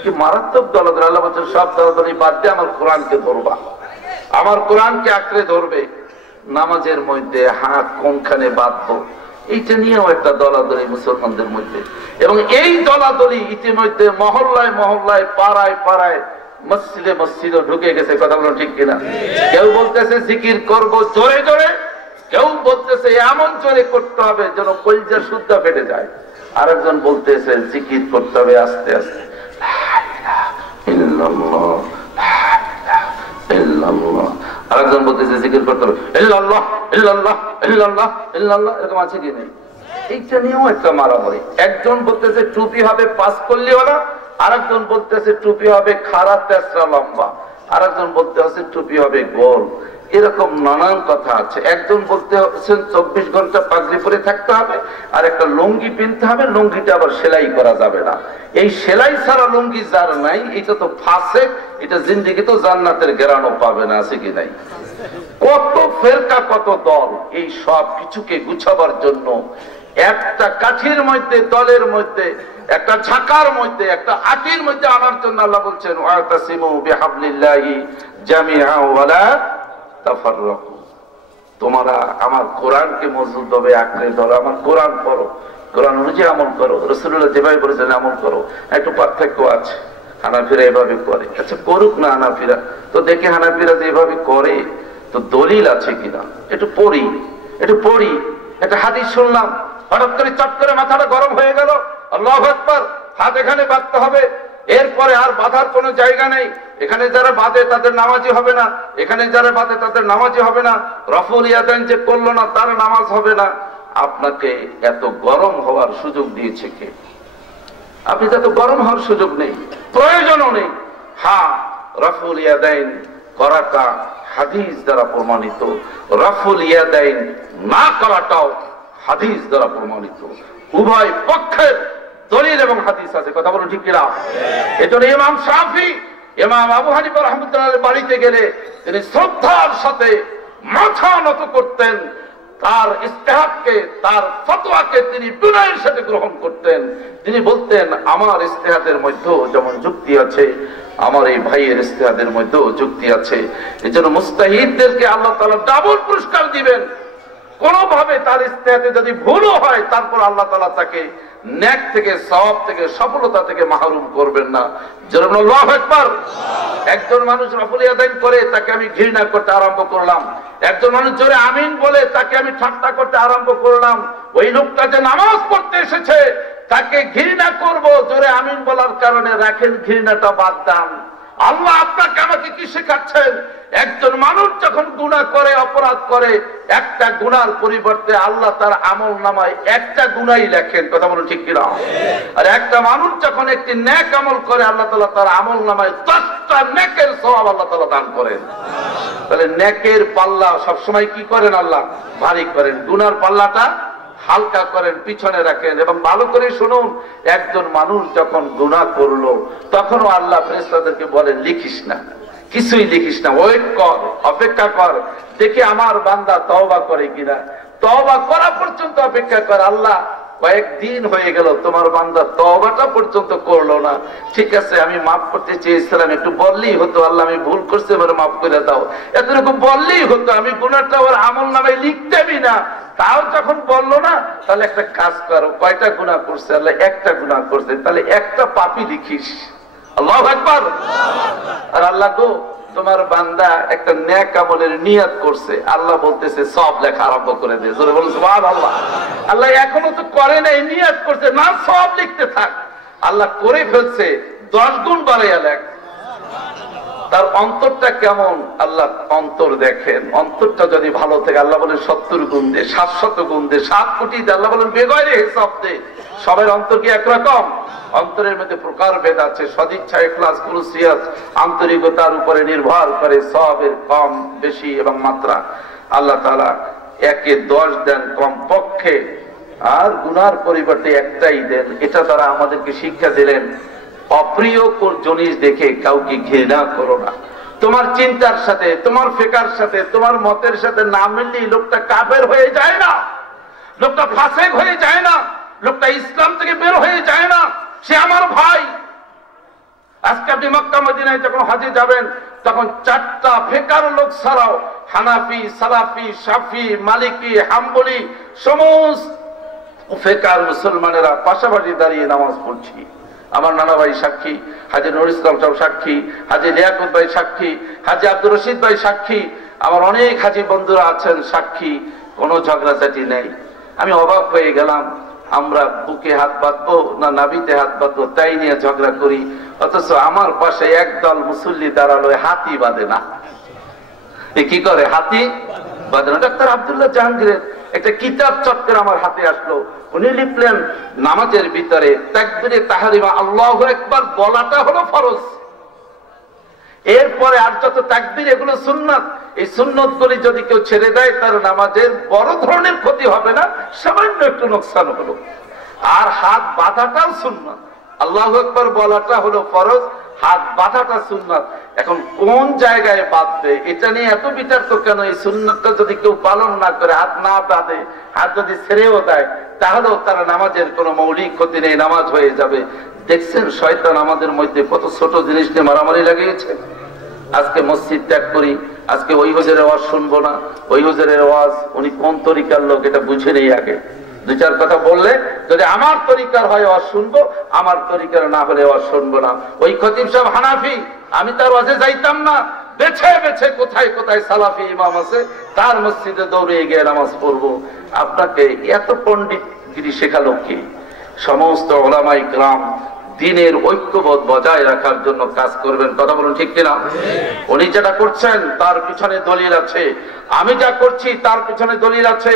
কি মারাত্মক দলাদলি! আল্লাহ বলেন, সব দলাদলি বাদ দিয়ে আমার কোরআনকে ধরবা, আমার কোরআনকে আঁকড়ে ধরবে। নামাজের মধ্যে হাত কোনখানে বাঁধবো, এইটা নিয়েও একটা দলাদলি মুসলমানদের মধ্যে। এবং এই দলাদলি ইতিমধ্যে মহল্লায় মহল্লায়, পাড়ায় পাড়ায়, মসজিদে মসজিদে ঢুকে গেছে। কথা বলো ঠিক কিনা? কেউ বলতেছে জিকির করব জোরে জোরে, কেউ বলতেছে এমন জোরে করতে হবে যেন কলিজা সুদ্ধা ফেটে যায়, আরেকজন বলতেছে জিকির করতে হবে আস্তে আস্তে, আরেকজন বলতেছে জিকির করতে হবে ইল্লাল্লাহ ইল্লাল্লাহ ইল্লাল্লাহ ইল্লাল্লাহ। এরকম আছে কি নেই? এইটা নিয়েও একটা মারামারি। একজন বলতেছে টুপি হবে 5 কল্লি ওয়ালা, আরেকজন বলতেছে টুপি হবে খাড়া তেসরা লম্বা, আরেকজন বলতে আছে টুপি হবে গোল। এরকম নানান কথা আছে। একজন বলতে হচ্ছেন 24 ঘন্টা পাগড়ি পরে থাকতে হবে, আর একটা লুঙ্গি পিনতে হবে, লুঙ্গিটা আবার সেলাই করা যাবে না। এই সেলাই ছাড়া লুঙ্গি যার নাই, এটা তো ফাসেক, এটা জিন্দেগি তো জান্নাতের গেরানো পাবে না, আছে কি নাই? কত ফেরকা, কত দল। এই সব কিছুকে গুছাবার জন্য একটা কাঠির মধ্যে, দলের মধ্যে, একটা ঝাঁকার মধ্যে, একটা আটির মধ্যে আনার জন্য আল্লাহ বলছেন ওয়াতাসিমু বিহাবলিল্লাহি জামিআ ওয়ালা তাফাররাকু। তোমরা আমার কোরআনকে মজবুতভাবে আঁকড়ে ধরো, আমার কোরআন পড়ো, কোরআন অনুযায়ী আমল করো, রাসূলুল্লাহ যেভাবে বলেছেন আমল করো। একটু পার্থক্য আছে, হানাফিরা এভাবে করে। আচ্ছা করুক না হানাফিরা, তো দেখে হানাফিরা যেভাবে করে তো দলিল আছে কিনা একটু পড়ি, একটা হাদিস শুনলাম, হঠাৎ করে চট করে মাথাটা গরম হয়ে গেল, আল্লাহু আকবার, হাত এখানে বাঁধতে হবে, এরপরে আর বাঁধার কোনো জায়গা নেই, এখানে যারা বাঁধে তাদের নামাজি হবে না, এখানে যারা বাঁধে তাদের নামাজি হবে না, রফুল ইয়াদাইন যে করলো না তার নামাজ হবে না। আপনাকে এত গরম হওয়ার সুযোগ দিয়েছে কে? আপনি তো এত গরম হওয়ার সুযোগ নেই, প্রয়োজনও নেই। হ্যাঁ, রফুল ইয়াদাইন করাটা হাদিস দ্বারা প্রমাণিত, রফুল ইয়াদাইন না করাটাও হাদিস দ্বারা প্রমাণিত। উভয় পক্ষের দলিল এবং হাদিস আছে, কথা বলুন ঠিক কিনা? এজন্য ইমাম শাফি, ইমাম আবু হানিফা রাহমাতুল্লাহ বাড়িতে গেলে তিনি শ্রদ্ধার সাথে মাথা নত করতেন, তার ইস্তেহাদকে, তার ফতোয়াকে তিনি বিনয়ের সাথে গ্রহণ করতেন। তিনি বলতেন আমার ইস্তেহাদের মধ্যেও যেমন যুক্তি আছে, আমার এই ভাইয়ের ইস্তেহাদের মধ্যেও যুক্তি আছে। এই জন্য মুস্তাহিদদেরকে আল্লাহ তাআলা ডাবল পুরস্কার দিবেন। কোনোভাবে তার ইস্তেহাদে যদি ভুলও হয়, তারপর আল্লাহ তাআলা তাকে নেক থেকে, সওয়াব থেকে, সফলতা থেকে মাহরুম করবেন না। যেরকম আল্লাহু আকবার। একজন মানুষ রফুল ইয়াদাইন করে, তাকে আমি ঘৃণা করতে আরম্ভ করলাম। একজন মানুষ জোরে আমিন বলে, তাকে আমি ঠাট্টা করতে আরম্ভ করলাম। ওই লোকটা যে নামাজ পড়তে এসেছে তাকে ঘৃণা করব জোরে আমিন বলার কারণে, রাখেন ঘৃণাটা বাদ দেন। আল্লাহ আপনাকে আমাকে কি শেখাচ্ছেন? একজন মানুষ যখন গুনাহ করে, অপরাধ করে, একটা গুনার পরিবর্তে আল্লাহ তার আমল নামায় একটা গুনাহই লেখেন, কথা বলুন ঠিক কিনা? আর একটা মানুষ যখন একটি নেক আমল করে, আল্লাহ তাআলা তার আমল নামায় 10টা নেকের সওয়াব আল্লাহ তাআলা দান করেন। তাহলে নেকের পাল্লা সবসময় কি করেন? আল্লাহ ভারী করেন, গুনার পাল্লাটা হালকা করেন, পিছনে রাখেন। এবং ভালো করে শুনুন, একজন মানুষ যখন গুনাহ করলো তখনও আল্লাহ ফেরেশতাদেরকে বলেন লিখিস না, কিছুই লিখিস না, ওয়েট কর, অপেক্ষা কর, দেখি আমার বান্দা তওবা করে কিনা। তওবা করা পর্যন্ত অপেক্ষা কর। আল্লাহ কয়েকদিন হয়ে গেল তোমার বান্দা তওবাটা পর্যন্ত করলো না, ঠিক আছে আমি মাফ করতে চেয়েছিলাম, একটু বললেই হতো আল্লাহ আমি ভুল করছি এবার মাফ করে দাও, এতটুকু বললেই হতো, আমি গুনাহটা ওর আমল নামে লিখতেবি না। তাও যখন বললো না, তাহলে একটা কাজ করো, কয়টা গুনাহ করছে? আল্লাহ একটা গুনাহ করছে, তাহলে একটা পাপই লিখিস। আল্লাহু আকবার। আর আল্লাহ গো, তোমার বান্দা একটা নেক আমলের নিয়ত করছে, আল্লাহ বলতেছে সব লেখা আরম্ভ করে দে। জোরে বলুন সুবহানাল্লাহ। আল্লাহ এখনো তো করে নাই, নিয়ত করছে না, সব লিখতে থাক। আল্লাহ করে ফেলছে, 10 গুণ বাড়াইয়া লেখ। তার অন্তরটা কেমন? আল্লাহ অন্তর দেখেন। অন্তরটা যদি ভালো থাকে, আল্লাহ বলেন 70 গুণ দে, 700 গুণ দে, 7 কোটি দে। আল্লাহ বলেন বেগয়রে হিসাব দে। সবার অন্তর কি একরকম? অন্তরের মধ্যে প্রকার ভেদ আছে। সদিচ্ছা, ইখলাস, খুলুসিয়াত, আন্তরিকতার উপরে নির্ভর করে সওয়াবের কম বেশি এবং মাত্রা। আল্লাহ তাআলা একে 10 দেন কম পক্ষে, আর গুনার পরিবর্তে একটাই দেন। এটা তারা আমাদেরকে শিক্ষা দিলেন, অপ্রিয় জিনিস দেখে কাউকে ঘৃণা করো না। তোমার চিন্তার সাথে, তোমার ফিকার সাথে, তোমার মতের সাথে না মিললেই লোকটা কাফের হয়ে যায় না, লোকটা ফাসিক হয়ে যায় না, লোকটা ইসলাম থেকে বের হয়ে যায় না, সে আমার ভাই। আজকে আপনি মক্কা মদিনায় যখন হজে যাবেন, তখন 4টা ফিকার লোক ছাড়াও হানাফি, সালাফি, শাফি, মালিকি, হাম্বলি সমস্ত ফিকার মুসলমানেরা পাশাপাশি দাঁড়িয়ে নামাজ পড়ছি। আমার নানা ভাই সাক্ষী, হাজী নুরুল ইসলাম সাহেব সাক্ষী, হাজী লিয়াকত ভাই সাক্ষী, হাজী আব্দুর রশিদ ভাই সাক্ষী, আমার অনেক হাজী বন্ধুরা আছেন সাক্ষী, কোনো ঝগড়াঝাটি নেই। আমি অবাক হয়ে গেলাম, আমরা বুকে হাত বাঁধবো না নাভিতে হাত বাঁধবো তাই নিয়ে ঝগড়া করি, অথচ আমার পাশে একদল মুসল্লি দাঁড়ালো, হাতি বাঁধে না। কি করে? হাতি বাঁধে না। ডাক্তার আব্দুল্লাহ জাহাঙ্গীরের একটা কিতাব চট করে আমার হাতে আসলো, উনি লিখলেন নামাজের ভিতরে তাকবীরে তাহরিমা আল্লাহু আকবার বলাটা হলো ফরজ, এরপরে আর যত তাকবীর এগুলো সুন্নাত। এই সুন্নত গুলি যদি কেউ ছেড়ে দেয়, তার নামাজের বড় ধরনের ক্ষতি হবে না, সামান্য একটু নোকসান হলো। আর হাত বাঁধাটাও সুন্নাত। আল্লাহু আকবার বলাটা হলো ফরজ, হাত বাঁধাটা সুন্নাত। এখন কোন জায়গায় বাঁধবে এটা নিয়ে এত বিতর্ক কেন? এই সুন্নাতটা যদি কেউ পালন না করে, হাত না বাঁধে, হাত যদি ছেড়েও দেয়, তাহলেও তারা নামাজের কোনো মৌলিক ক্ষতি নেই, নামাজ হয়ে যাবে। দেখছেন শয়তান আমাদের মধ্যে কত ছোট জিনিস নিয়ে মারামারি লাগিয়েছে। আজকে মসজিদ ত্যাগ করি, আজকে ওই হুজুরের আওয়াজ শুনবো না, ওই হুজুরের আওয়াজ, উনি কোন তরিকার লোক এটা বুঝে নেই আগে। দুই চার কথা বললে যদি আমার তরিকার হয় আওয়াজ শুনবো, আমার তরিকার না হলে আওয়াজ শুনবো না। ওই খতিব সাহেব হানাফি, আমি তার ওয়াজে যাইতাম না, বেছে বেছে কোথায় কোথায় সালাফি ইমাম আছে তার মসজিদে দৌড়ে গিয়ে নামাজ পড়বো। আপনাকে এত পণ্ডিতগিরি শেখালো কি? সমস্ত ওলামায়ে কেরাম দ্বীনের ঐক্যবোধ বজায় রাখার জন্য কাজ করবেন। কথা বলুন ঠিক কিনা? উনি যেটা করছেন তার পিছনে দলিল আছে, আমি যা করছি তার পিছনে দলিল আছে।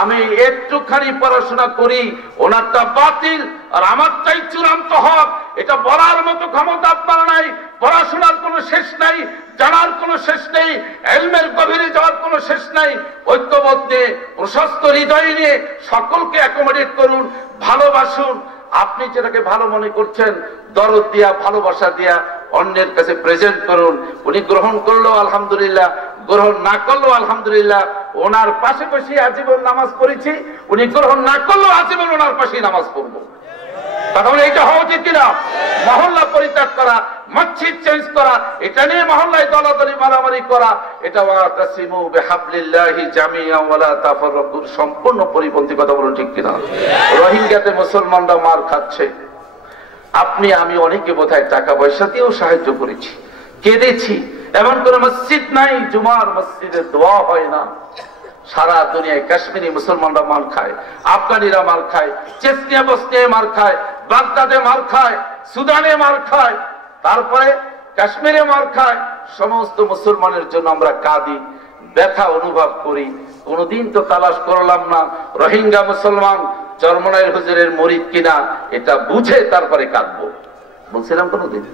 আমি একটুখানি পড়াশোনা করি, ওনারটা বাতিল আর আমারটাই চূড়ান্ত হক, এটা বলার মতো ক্ষমতা আপনার নাই। পড়াশোনার কোনো শেষ নাই, জানার কোনো শেষ নেই, ইলমের গভীরে যাওয়ার কোনো শেষ নাই। ঐক্যবোধ নিয়ে, প্রশস্ত হৃদয় নিয়ে সকলকে অ্যাকোমোডেট করুন, ভালোবাসুন। আপনি যেটাকে ভালো মনে করছেন দরদ দিয়া, ভালোবাসা দিয়া অন্যের কাছে প্রেজেন্ট করুন। উনি গ্রহণ করলো আলহামদুলিল্লাহ, গ্রহণ না করলো আলহামদুলিল্লাহ। ওনার পাশাপাশি আজীবন নামাজ পড়েছি, উনি গ্রহণ না করলো আজীবন ওনার পাশে নামাজ পড়বো। তাহলে এটা হওয়া উচিত কিনা? মহল্লা পরিত্যাগ করা, মসজিদ চেঞ্জ করা, এটা নিয়ে মহল্লায় দলাদলি মারামারি করা, এটা ওয়াতাসিমু বিহাবলিল্লাহি জামিআন ওয়া লা তাফাররাকু, সম্পূর্ণ পরিপন্থী। কথা বলুন ঠিক কিনা? রোহিঙ্গাতে মুসলমানরা মার খাচ্ছে, আপনি আমি অনেকে বোধহয় টাকা পয়সা দিয়েও সাহায্য করেছি, কেঁদেছি। এমন কোন মসজিদ নাই জুমার মসজিদে দোয়া হয় না। সারা দুনিয়ায় কাশ্মীরি মুসলমানরা মার খায়, আফগানিরা মার খায়, চেচনিয়া বসনিয়ায় মার খায়, বাগদাদে মার খায়, সুদানে মার খায়, তারপরে কাশ্মীরে মার খায়। সমস্ত মুসলমানের জন্য আমরা কাঁদি, ব্যথা অনুভব করি। কোনদিন তো তালাশ করলাম না রোহিঙ্গা মুসলমান চরমনাইর হুজুরের মুরিদ কিনা, এটা বুঝে তারপরে কাঁদবো। বলছিলাম কোনদিন?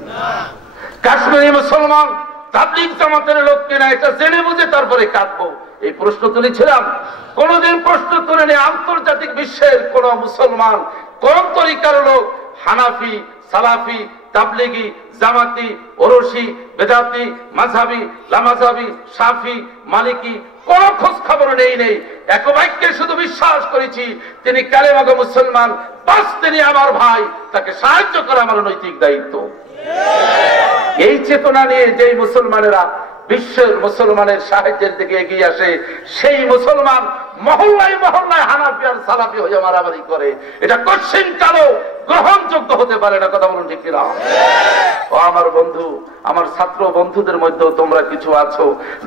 কাশ্মীরি মুসলমান তাবলীগ জামাতের লোক কিনা, এটা জেনে বুঝে তারপরে কাঁদবো। এই প্রশ্ন তুলেছিলাম? কোনদিন প্রশ্ন তুলে নেই আন্তর্জাতিক বিশ্বের কোন মুসলমান, কোন তরিকার লোক, হানাফি, সালাফি, তাবলীগি, জামাতি, ওরসি, বেদাতি, মাযহাবি, লামাযহাবি, শাফি, মালিকি, কোন খোঁজ খবর নেই। এক বাক্যে শুধু বিশ্বাস করেছি তিনি কালেমাগো মুসলমান, বাস তিনি আমার ভাই, তাকে সাহায্য করা আমার নৈতিক দায়িত্ব। এই চেতনা নিয়ে যেই মুসলমানেরা বিশ্বের মুসলমানের সাহায্যের দিকে এগিয়ে আসে, সেই মুসলমান মহল্লায় মহল্লায় হানাফি আর সালাফি হয়ে মারামারি করে, এটা কঠিন কালো গ্রহণযোগ্য হতে পারে না। কথা বলুন ঠিক কিনা? ও আমার বন্ধু, আমার ছাত্র বন্ধুদের মধ্যেও তোমরা কিছু আছো,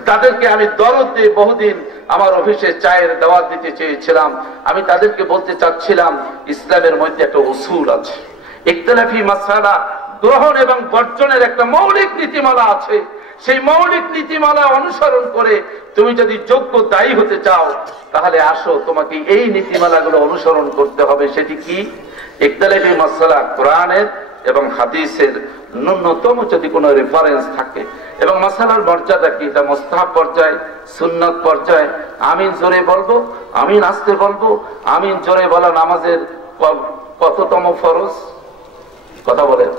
তাদেরকে আমি দরদ দিয়ে বহুদিন আমার অফিসে চায়ের দাওয়াত দিতে চেয়েছিলাম। আমি তাদেরকে বলতে চাচ্ছিলাম ইসলামের মধ্যে একটা উসুল আছে, ইখতিলাফি মাসআলা গ্রহণ এবং বর্জনের একটা মৌলিক নীতিমালা আছে। সেই মৌলিক নীতিমালা অনুসরণ করে তুমি যদি যোগ্য দায়ী হতে চাও, তাহলে আসো, তোমাকে এই নীতিমালাগুলো অনুসরণ করতে হবে। সেটি কি? ইখতিলাফি মাসআলা কোরআনের এবং হাদিসের ন্যূনতম যদি কোনো রেফারেন্স থাকে, এবং মাসআলার মর্যাদা কি, এটা মুস্তাহাব পর্যায়ে, সুন্নাত পর্যায়ে। আমিন জোরে বলবো, আমিন আস্তে বলবো। আমিন জোরে বলা নামাজের কততম ফরজ? কথা বলেন।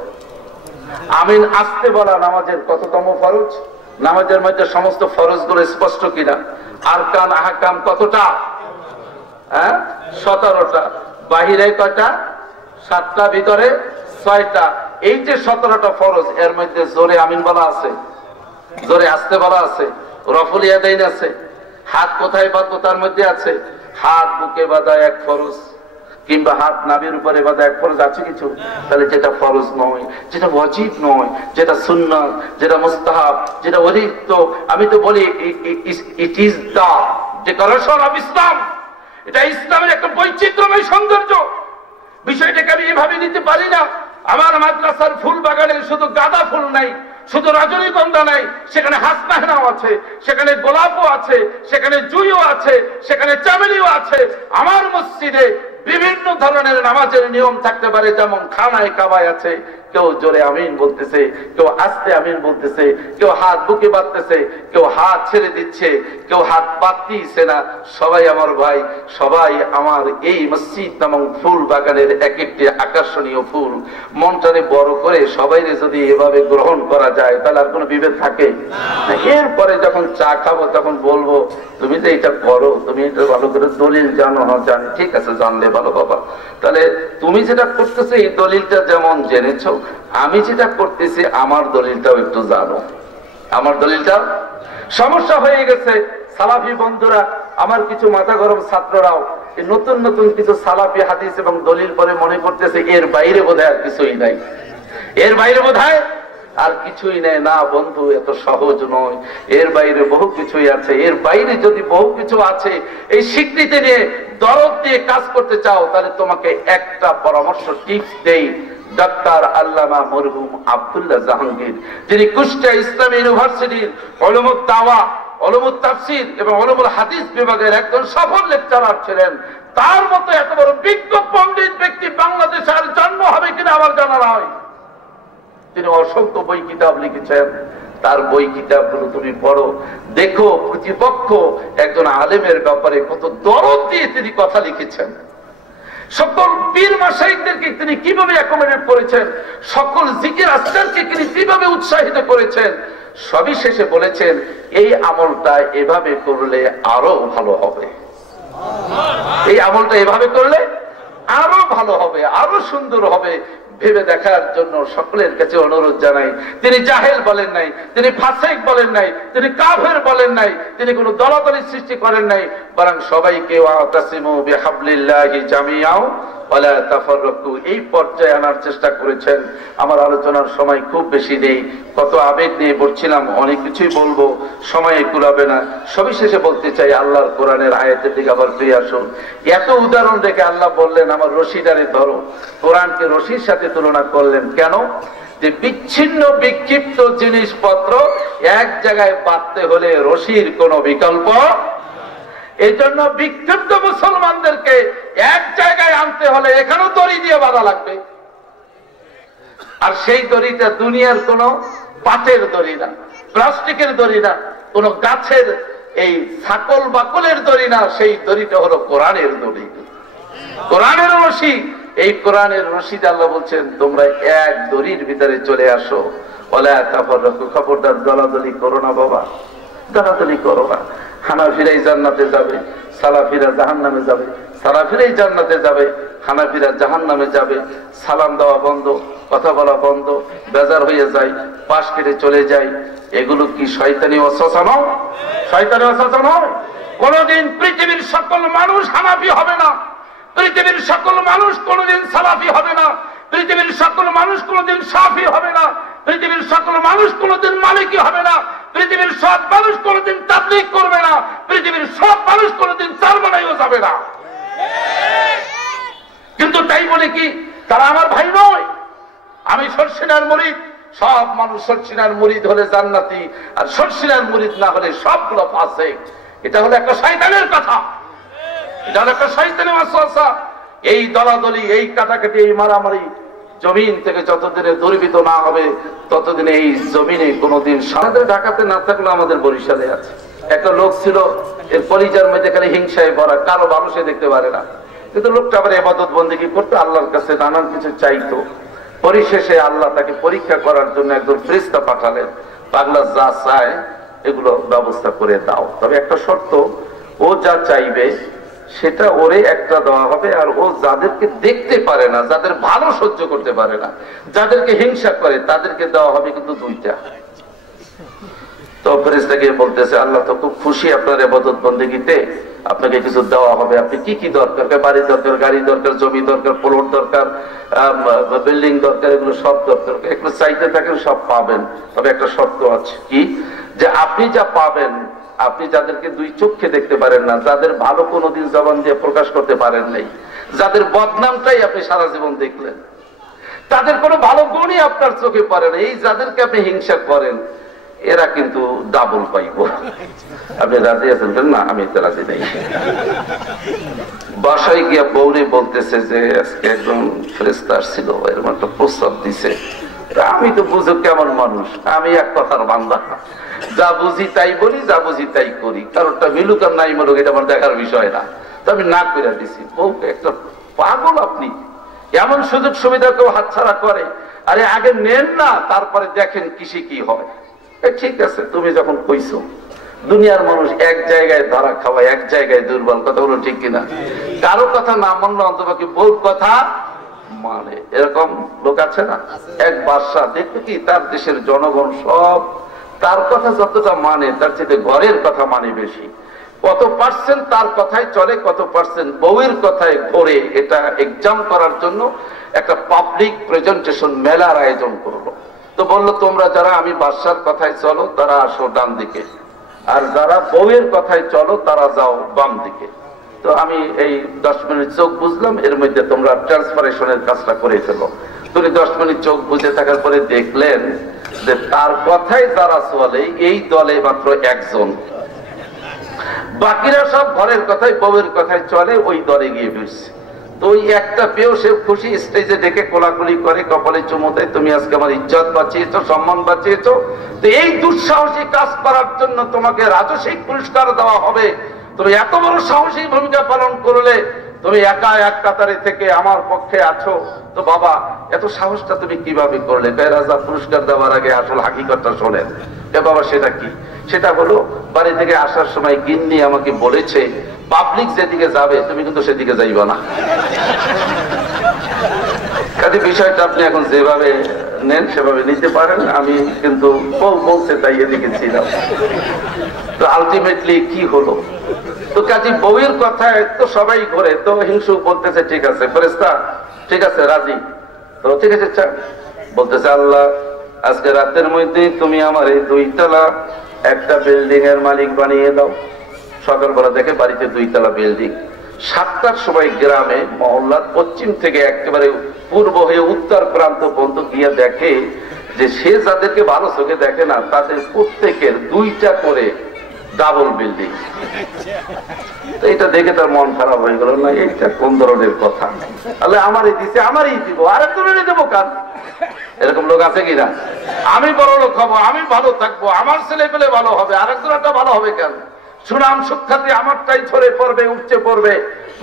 আমিন আস্তে বলা নামাজের কততম ফরজ? নামাজের মধ্যে সমস্ত ফরজ গুলো স্পষ্ট কিনা? আরকান আহকাম কতটা? 17টা। বাহিরে কয়টা? 7টা, ভিতরে 6টা। এই যে 17টা ফরজ, এর মধ্যে জোরে আমিন বলা আছে, জোরে আস্তে বলা আছে, রফুল ইয়াদাইন আছে, হাত কোথায় বাঁধবো তার মধ্যে আছে। হাত বুকে বাঁধা এক ফরজ, কিংবা হাত নাভির উপরে বাঁধা এক ফরজ আছে কিছু? তাহলে যেটা ফরজ নয়, যেটা ওয়াজিব নয়, যেটা সুন্নাত, যেটা মুস্তাহাব, যেটা অধিকত, আমি তো বলি it is the decoration of Islam. এটা ইসলামের একটা বৈচিত্র্যময় সৌন্দর্য। বিষয়টাকে আমি এভাবে নিতে পারি না। আমার মাদ্রাসার ফুল বাগানে শুধু গাঁদা ফুল নাই, শুধু রজনীগন্ধা নাই, সেখানে হাসনাহেনাও আছে, সেখানে গোলাপও আছে, সেখানে জুঁইও আছে, সেখানে চামেলিও আছে। আমার মসজিদে বিভিন্ন ধরনের নামাজের নিয়ম থাকতে পারে, যেমন খানায় কাবায় আছে, কেউ জোরে আমিন বলতেছে, কেউ আস্তে আমিন বলতেছে, কেউ হাত বুকে বাঁধতেছে, কেউ হাত ছেড়ে দিচ্ছে, কেউ হাত পাততেইছে না। সবাই আমার ভাই, সবাই আমার এই মসজিদ নামক ফুল বাগানের এক একটি আকর্ষণীয় ফুল। মনটারে বড় করে সবাই যদি এভাবে গ্রহণ করা যায় তাহলে আর কোনো বিভেদ থাকে? এরপরে যখন চা খাবো তখন বলবো তুমি যে এটা করো, তুমি এটা ভালো করে দলিল জানো? জানি। ঠিক আছে, জানলে ভালো বাবা। তাহলে তুমি যেটা করতেছো এই দলিলটা যেমন জেনেছো, আমি যেটা করতেছি আমার দলিলটাও একটু জানো। আমার দলিলটা সমস্যা হয়ে গেছে। সালাফি বন্ধুরা, আমার কিছু মাথা গরম ছাত্ররাও নতুন নতুন কিছু সালাফি হাদিস এবং দলিল পরে মনে করতেছে এর বাইরে বোধহয় আর কিছুই নাই, এর বাইরে বোধহয় আর কিছুই নেই। না বন্ধু, এত সহজ নয়, এর বাইরে বহু কিছুই আছে। এর বাইরে যদি বহু কিছু আছে, এই স্বীকৃতি নিয়ে দরদ দিয়ে কাজ করতে চাও, তাহলে তোমাকে একটা পরামর্শ টিপস দেই। ডাক্তার আল্লামা মরহুম আব্দুল্লাহ জাহাঙ্গীর, যিনি কুষ্টিয়া ইসলামী ইউনিভার্সিটির উলুমুত দাওয়া, উলুমুত তাফসীর এবং উলুমুল হাদিস বিভাগের একজন সফল লেকচারার ছিলেন, তার মতো এত বড় বিজ্ঞ পণ্ডিত ব্যক্তি বাংলাদেশে আর জন্ম হবে কিনা আমার জানা নয়। তিনি অসংখ্য বই কিতাব লিখেছেন। তার বই কিতাবগুলো তুমি পড়ো, দেখো প্রতিপক্ষ একজন আলেমের ব্যাপারে কত দরদ দিয়ে তিনি কথা লিখেছেন। সকল পীর মাশাইখদেরকে তিনি কিভাবে অ্যাকোমোডেট করেছেন, সকল জিকির আজকারকে তিনি কিভাবে উৎসাহিত করেছেন। সবই শেষে বলেছেন এই আমলটা এভাবে করলে আরো ভালো হবে, এই আমলটা এভাবে করলে আরো ভালো হবে, আরো সুন্দর হবে। ভেবে দেখার জন্য সকলের কাছে অনুরোধ জানাই। তিনি জাহেল বলেন নাই, তিনি ফাসিক বলেন নাই, তিনি কাফের বলেন নাই, তিনি কোনো দলাদলি সৃষ্টি করেন নাই, বরং সবাইকে ওয়াতাসিমু বিহাবলিল্লাহি জামিআ ওয়ালা তাফাররাকু এই পর্যায়ে আনার চেষ্টা করেছেন। আমার আলোচনার সময় খুব বেশি নেই, কত আবেগ নিয়ে বলছিলাম, অনেক কিছুই বলবো, সময় কুলাবে না। সবিশেষে বলতে চাই আল্লাহর কোরআনের আয়াতের দিকে আবার ফিরে আসুন। এত উদাহরণ রেখে আল্লাহ বললেন আমার রশিদারে ধরো, কোরআনকে রশির সাথে তুলনা করলেন কেন? যে বিচ্ছিন্ন বিক্ষিপ্ত জিনিসপত্র এক জায়গায় বাঁধতে হলে রশির কোনো বিকল্প, এই জন্য বিক্ষিপ্ত মুসলমানদেরকে এক জায়গায় আনতে হলে এখানেও দড়ি দিয়ে বাঁধা লাগবে। আর সেই দড়িটা দুনিয়ার কোন পাটের দড়ি না, প্লাস্টিকের দড়ি না, কোন গাছের এই ছাকল বাকলের দড়ি না, সেই দড়িটা হলো কোরআনের দড়ি, কোরআনের রশি। এই কোরআনের রশিদ আল্লাহ বলছেন তোমরা এক দড়ির ভিতরে চলে আসো, ওয়ালা তাফাররাকু খবরদার দলাদলি করো না বাবা, দলাদলি করো না। হানাফিরাই জান্নাতে যাবে, সালাফিরা জাহান্নামে যাবে, সালাফিরাই জান্নাতে যাবে, হানাফিরা জাহান্নামে যাবে। সালাম দেওয়া বন্ধ, কথা বলা বন্ধ, বেজার হয়ে যায়, পাশ কেটে চলে যায়। এগুলো কি শয়তানি ওয়াসওয়াসা নয়? শয়তানি ওয়াসওয়াসা নয়? কোনদিন পৃথিবীর সকল মানুষ হানাফি হবে না, পৃথিবীর সকল মানুষ কোনদিন সালাফি হবে না, পৃথিবীর সকল মানুষ কোনদিন শাফি হবে না, পৃথিবীর সকল মানুষ কোনদিন মালিকি হবে না, পৃথিবীর সব মানুষ কোনদিন তাবলীগ করবে না, পৃথিবীর সব মানুষ কোনদিন চারমানাইও যাবে না। কিন্তু তাই বলে কি তারা আমার ভাই নয়? আমি শর্ষিনার মুরিদ, সব মানুষ শর্ষিনার মুরিদ হলে জান্নাতি, আর শর্ষিনার মুরিদ না হলে সবগুলো ফাসিক। এটা হলো একটা শয়তানের কথা, এটা হলো একটা শয়তানি ওয়াসওয়াসা। এই দলাদলি, এই কাটাকাটি, এই মারামারি জমিন থেকে যতদিনে দূরীভূত না হবে ততদিনে এই জমিনে কোনোদিন আমাদের ঢাকাতে না থাকলে আমাদের বরিশালে আছে। একটা লোক ছিল, এর পরিজার মধ্যে খালি হিংসায় ভরা, কারো মানুষে দেখতে পারে না, কিন্তু লোকটা আবার ইবাদত বন্দেগী করতে আল্লাহর কাছে নানান কিছু চাইতো। পরিশেষে আল্লাহ তাকে পরীক্ষা করার জন্য একজন ফেরেশতা পাঠালেন, পাগলা যা চায় এগুলো ব্যবস্থা করে দাও, তবে একটা শর্ত, ও যা চাইবে সেটা ওরে একটা দেওয়া হবে, আর ও যাদেরকে দেখতে পারে না, যাদের ভালো সহ্য করতে পারে না, যাদেরকে হিংসা করে তাদেরকে দেওয়া হবে কিন্তু দুইটা। তো ফেরেশতা গিয়ে বলতেছে আল্লাহ তো খুব খুশি আপনার ইবাদত বন্দেগীতে, আপনাকে কিছু দেওয়া হবে। আপনি কি কি দরকার? বাড়ি দরকার, গাড়ি দরকার, জমি দরকার, প্লট দরকার, বিল্ডিং দরকার, এগুলো সব দরকার। একটু চাইতে থাকেন, সব পাবেন, তবে একটা শর্ত আছে, কি? যে আপনি যা পাবেন, আপনি যাদেরকে দুই চোখে দেখতে পারেন না, যাদের ভালো কোনোদিন জবান দিয়ে প্রকাশ করতে পারেন নাই, যাদের বদনামটাই আপনি সারা জীবন দেখলেন, তাদের কোনো ভালো গুণই আপনার চোখে পড়ে না, এই যাদেরকে আপনি হিংসা করেন এরা কিন্তু ডাবল পাইব। আপনি রাজি আছেন? না, আমি তো রাজি নেই। বাসায় গিয়া বৌরে বলতেছে যে আজকে একজন ফেরেশতা আসছিল, এরকম একটা প্রস্তাব দিছে, আমি তো বুঝো কেমন মানুষ, আমি এক কথার বান্দা, যা বুঝি তাই বলি, যা বুঝি তাই করি, কারোরটা মিলুক আর নাই মিলুক এটা আমার দেখার বিষয় না। তো আমি না করে দিছি। বউকে একটা পাগল আপনি, এমন সুযোগ সুবিধা কেউ হাতছাড়া করে? আরে আগে নেন না, তারপরে দেখেন কিসে কি হয়। ঠিক আছে, তুমি যখন কইছো, দুনিয়ার মানুষ এক জায়গায় ধরা খাওয়ায়, এক জায়গায় দুর্বল, কথা বলো ঠিক কিনা? কারো কথা না মানলে অন্তপাকি বউ কথা মানে, এরকম লোক আছে না? এক বাদশাহ দেখবে কি তার দেশের জনগণ সব তার কথা যতটা মানে, তার চেয়ে ঘরের কথা মানে বেশি। কত পার্সেন্ট তার কথাই চলে, কত পার্সেন্ট বউয়ের কথায় ঘোরে, এটা এক্সাম করার জন্য একটা পাবলিক প্রেজেন্টেশন মেলার আয়োজন করলো। তো বললো তোমরা যারা আমি বাদশার কথায় চলো তারা আসো ডান দিকে, আর যারা বউয়ের কথায় চলো তারা যাও বাম দিকে। তো আমি এই 10 মিনিট চোখ বুঝলাম, এর মধ্যে তোমরা ট্রান্সফারেশনের কাজটা করে ফেলো। তুমি 10 মিনিট চোখ বুঝে থাকার পরে দেখলেন যে তার কথাই যারা চলে এই দলে মাত্র একজন, বাকিরা সব ঘরের কথায় বউয়ের কথায় চলে, ওই দলে গিয়ে ফিরছে। তো ওই একটা পেয়েও সে খুশি, স্টেজে ডেকে কোলাকুলি করে, কপালে চুমু দেয়, তুমি আজকে আমার ইজ্জত বাঁচিয়েছো, সম্মান বাঁচিয়েছো, তো এই দুঃসাহসী কাজ করার জন্য তোমাকে রাজস্বিক পুরস্কার দেওয়া হবে। তুমি এত বড় সাহসী ভূমিকা পালন করলে, তুমি একা এক কাতারে থেকে আমার পক্ষে আছো, তো বাবা এত সাহসটা তুমি কিভাবে করলে? রাজা পুরস্কার দেওয়ার আগে আসল হাকিকতটা শোনেন। বাবা সেটা কি? সেটা হলো বাড়ি থেকে আসার সময় গিন্নি আমাকে বলেছে পাবলিক যেদিকে যাবে তুমি কিন্তু সেদিকে যাইবা না। কাজে বিষয়টা আপনি এখন যেভাবে নেন সেভাবে নিতে পারেন, আমি কিন্তু বলছে তাই এদিকে ছিলাম। তো আলটিমেটলি কি হলো? তো কাজী বউয়ের কথায় তো সবাই ঘরে, তো হিংসু বলতেছে ঠিক আছে ফেরেশতা, ঠিক আছে রাজি, তো ঠিক আছে বলতেছে আল্লাহ আজকে রাতের মধ্যে তুমি আমার এই 2 তলা একটা বিল্ডিং এর মালিক বানিয়ে দাও। সকালবেলা দেখে বাড়িতে 2 তলা বিল্ডিং। 7টার সময় গ্রামে মহল্লার পশ্চিম থেকে একেবারে পূর্ব হয়ে উত্তর প্রান্ত পর্যন্ত গিয়ে দেখে যে সে যাদেরকে ভালো চোখে দেখে না তাদের প্রত্যেকের 2টা করে ডাবল বিল্ডিং। এটা দেখে তার মন খারাপ হয়ে গেল, না এইটা কোন ধরনের কথা? তাহলে আমারই দিছে, আমারই দিব, আরেকজনের দেবো কার? এরকম লোক আছে কিনা? আমি বড় লোক হবো, আমি ভালো থাকবো, আমার ছেলে পেলে ভালো হবে, আরেকজনটা ভালো হবে কেন? সুনাম সুখ্যাতি আমারটাই ঝরে পড়বে, উপচে পড়বে,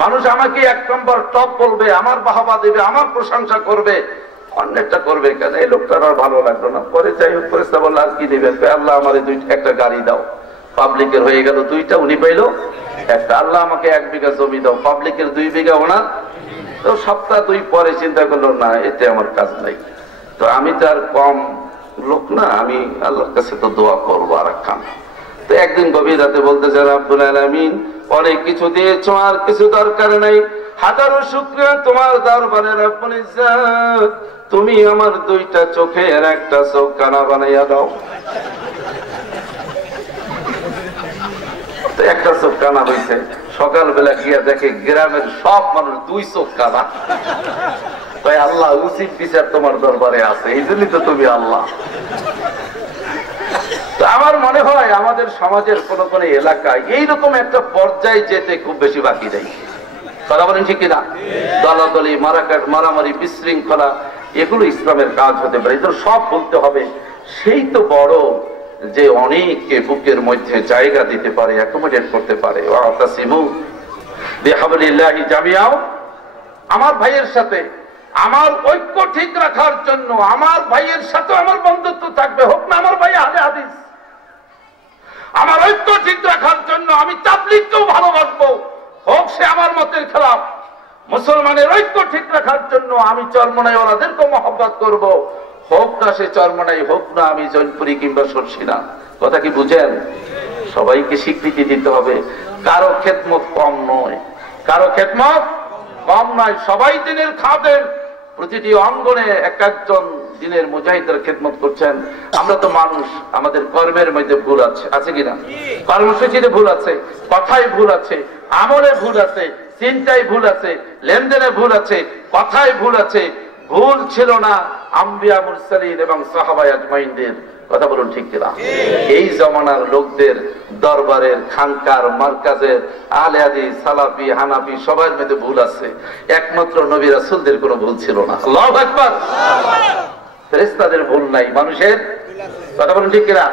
মানুষ আমাকে 1 নম্বর টপ বলবে, আমার বাহবা দেবে, আমার প্রশংসা করবে, অন্যটা করবে কেন? এই লোকটার আর ভালো লাগলো না। পরে যাই হোক পরিস্থিতি বললো আর কি দেবে? আল্লাহ আমার একটা গাড়ি দাও। পাবলিকের হয়ে গেল 2টা, উনি পাইলো একটা। আল্লাহ আমাকে 1 বিঘা জমি দাও, পাবলিকের 2 বিঘা ওনার। তো সপ্তাহ 2 পরে চিন্তা করলো না এতে আমার কাজ নাই, তো আমি তো আর কম লোক না, আমি আল্লাহর কাছে তো দোয়া করবো আর খান। তো একদিন গভীর রাতে বলতেছে রব্বুল আলামিন অনেক কিছু দিয়েছো, আর কিছু দরকার নাই, হাজারো শুকরিয়া তোমার দরবারে রব্বুল ইজ্জত, তুমি আমার 2টা চোখের একটা চোখ কানা বানাইয়া দাও। তো একটা চোখ কানা হয়েছে। সকালবেলা গিয়া দেখে গ্রামের সব মানুষ 2 চোখ কানা। তাই আল্লাহ উচিত বিচার তোমার দরবারে আছে, এই জন্যই তো তুমি আল্লাহ। তো আমার মনে হয় আমাদের সমাজের কোন কোন এলাকায় এইরকম একটা পর্যায়ে যেতে খুব বেশি বাকি নেই। কথা বলেন ঠিক কিনা? দলাদলি, মারামারি, বিশৃঙ্খলা, এগুলো ইসলামের কাজ হতে পারে। তো সব বলতে হবে, সেই তো বড় যে অনেককে বুকের মধ্যে জায়গা দিতে পারে, অ্যাকোমোডেট করতে পারে। ওয়াতাসিমু বিহাবলিল্লাহি জামিআও, আমার ভাইয়ের সাথে আমার ঐক্য ঠিক রাখার জন্য, আমার ভাইয়ের সাথে আমার বন্ধুত্ব থাকবে, হোক না আমার ভাই আহলে হাদিস, আমার ঐক্য ঠিক রাখার জন্য আমি তাবলীগকেও ভালোবাসবো, হোক সে আমার মতের খেলাফ। মুসলমানের ঐক্য ঠিক রাখার জন্য আমি চরমনাইওয়ালাদেরকেও মহব্বত করব, হোক না সে চরমনাই, হোক না আমি জৈনপুরি কিংবা সরসিনা। কথা কি বুঝেন? সবাইকে স্বীকৃতি দিতে হবে, কারো খেদমত কম নয়, কারো খেদমত কম নয়। সবাই দিনের খাদেম, প্রতিটি অঙ্গনে এক একজন দিনের মুজাহিদের খেদমত করছেন। আমরা তো মানুষ, আমাদের কর্মের মধ্যে ভুল আছে, আছে কিনা? কর্মসূচিতে ভুল আছে, কথায় ভুল আছে, আমলে ভুল আছে, চিন্তায় ভুল আছে, লেনদেনে ভুল আছে, কথায় ভুল আছে। ভুল ছিল না আম্বিয়া মুরসালিন এবং সাহাবা আজমাইনদের। কথা বলুন ঠিক কিনা? এই জমানার লোকদের দরবারের, খানকার, মার্কাজের, আহলে হাদিস, সালাফি, হানাফি সবার মধ্যে ভুল আছে, একমাত্র নবী রাসূলদের কোনো ভুল ছিল না। আল্লাহু আকবার। ফেরেশতাদের ভুল নাই, মানুষের কথা বলুন ঠিক কিনা?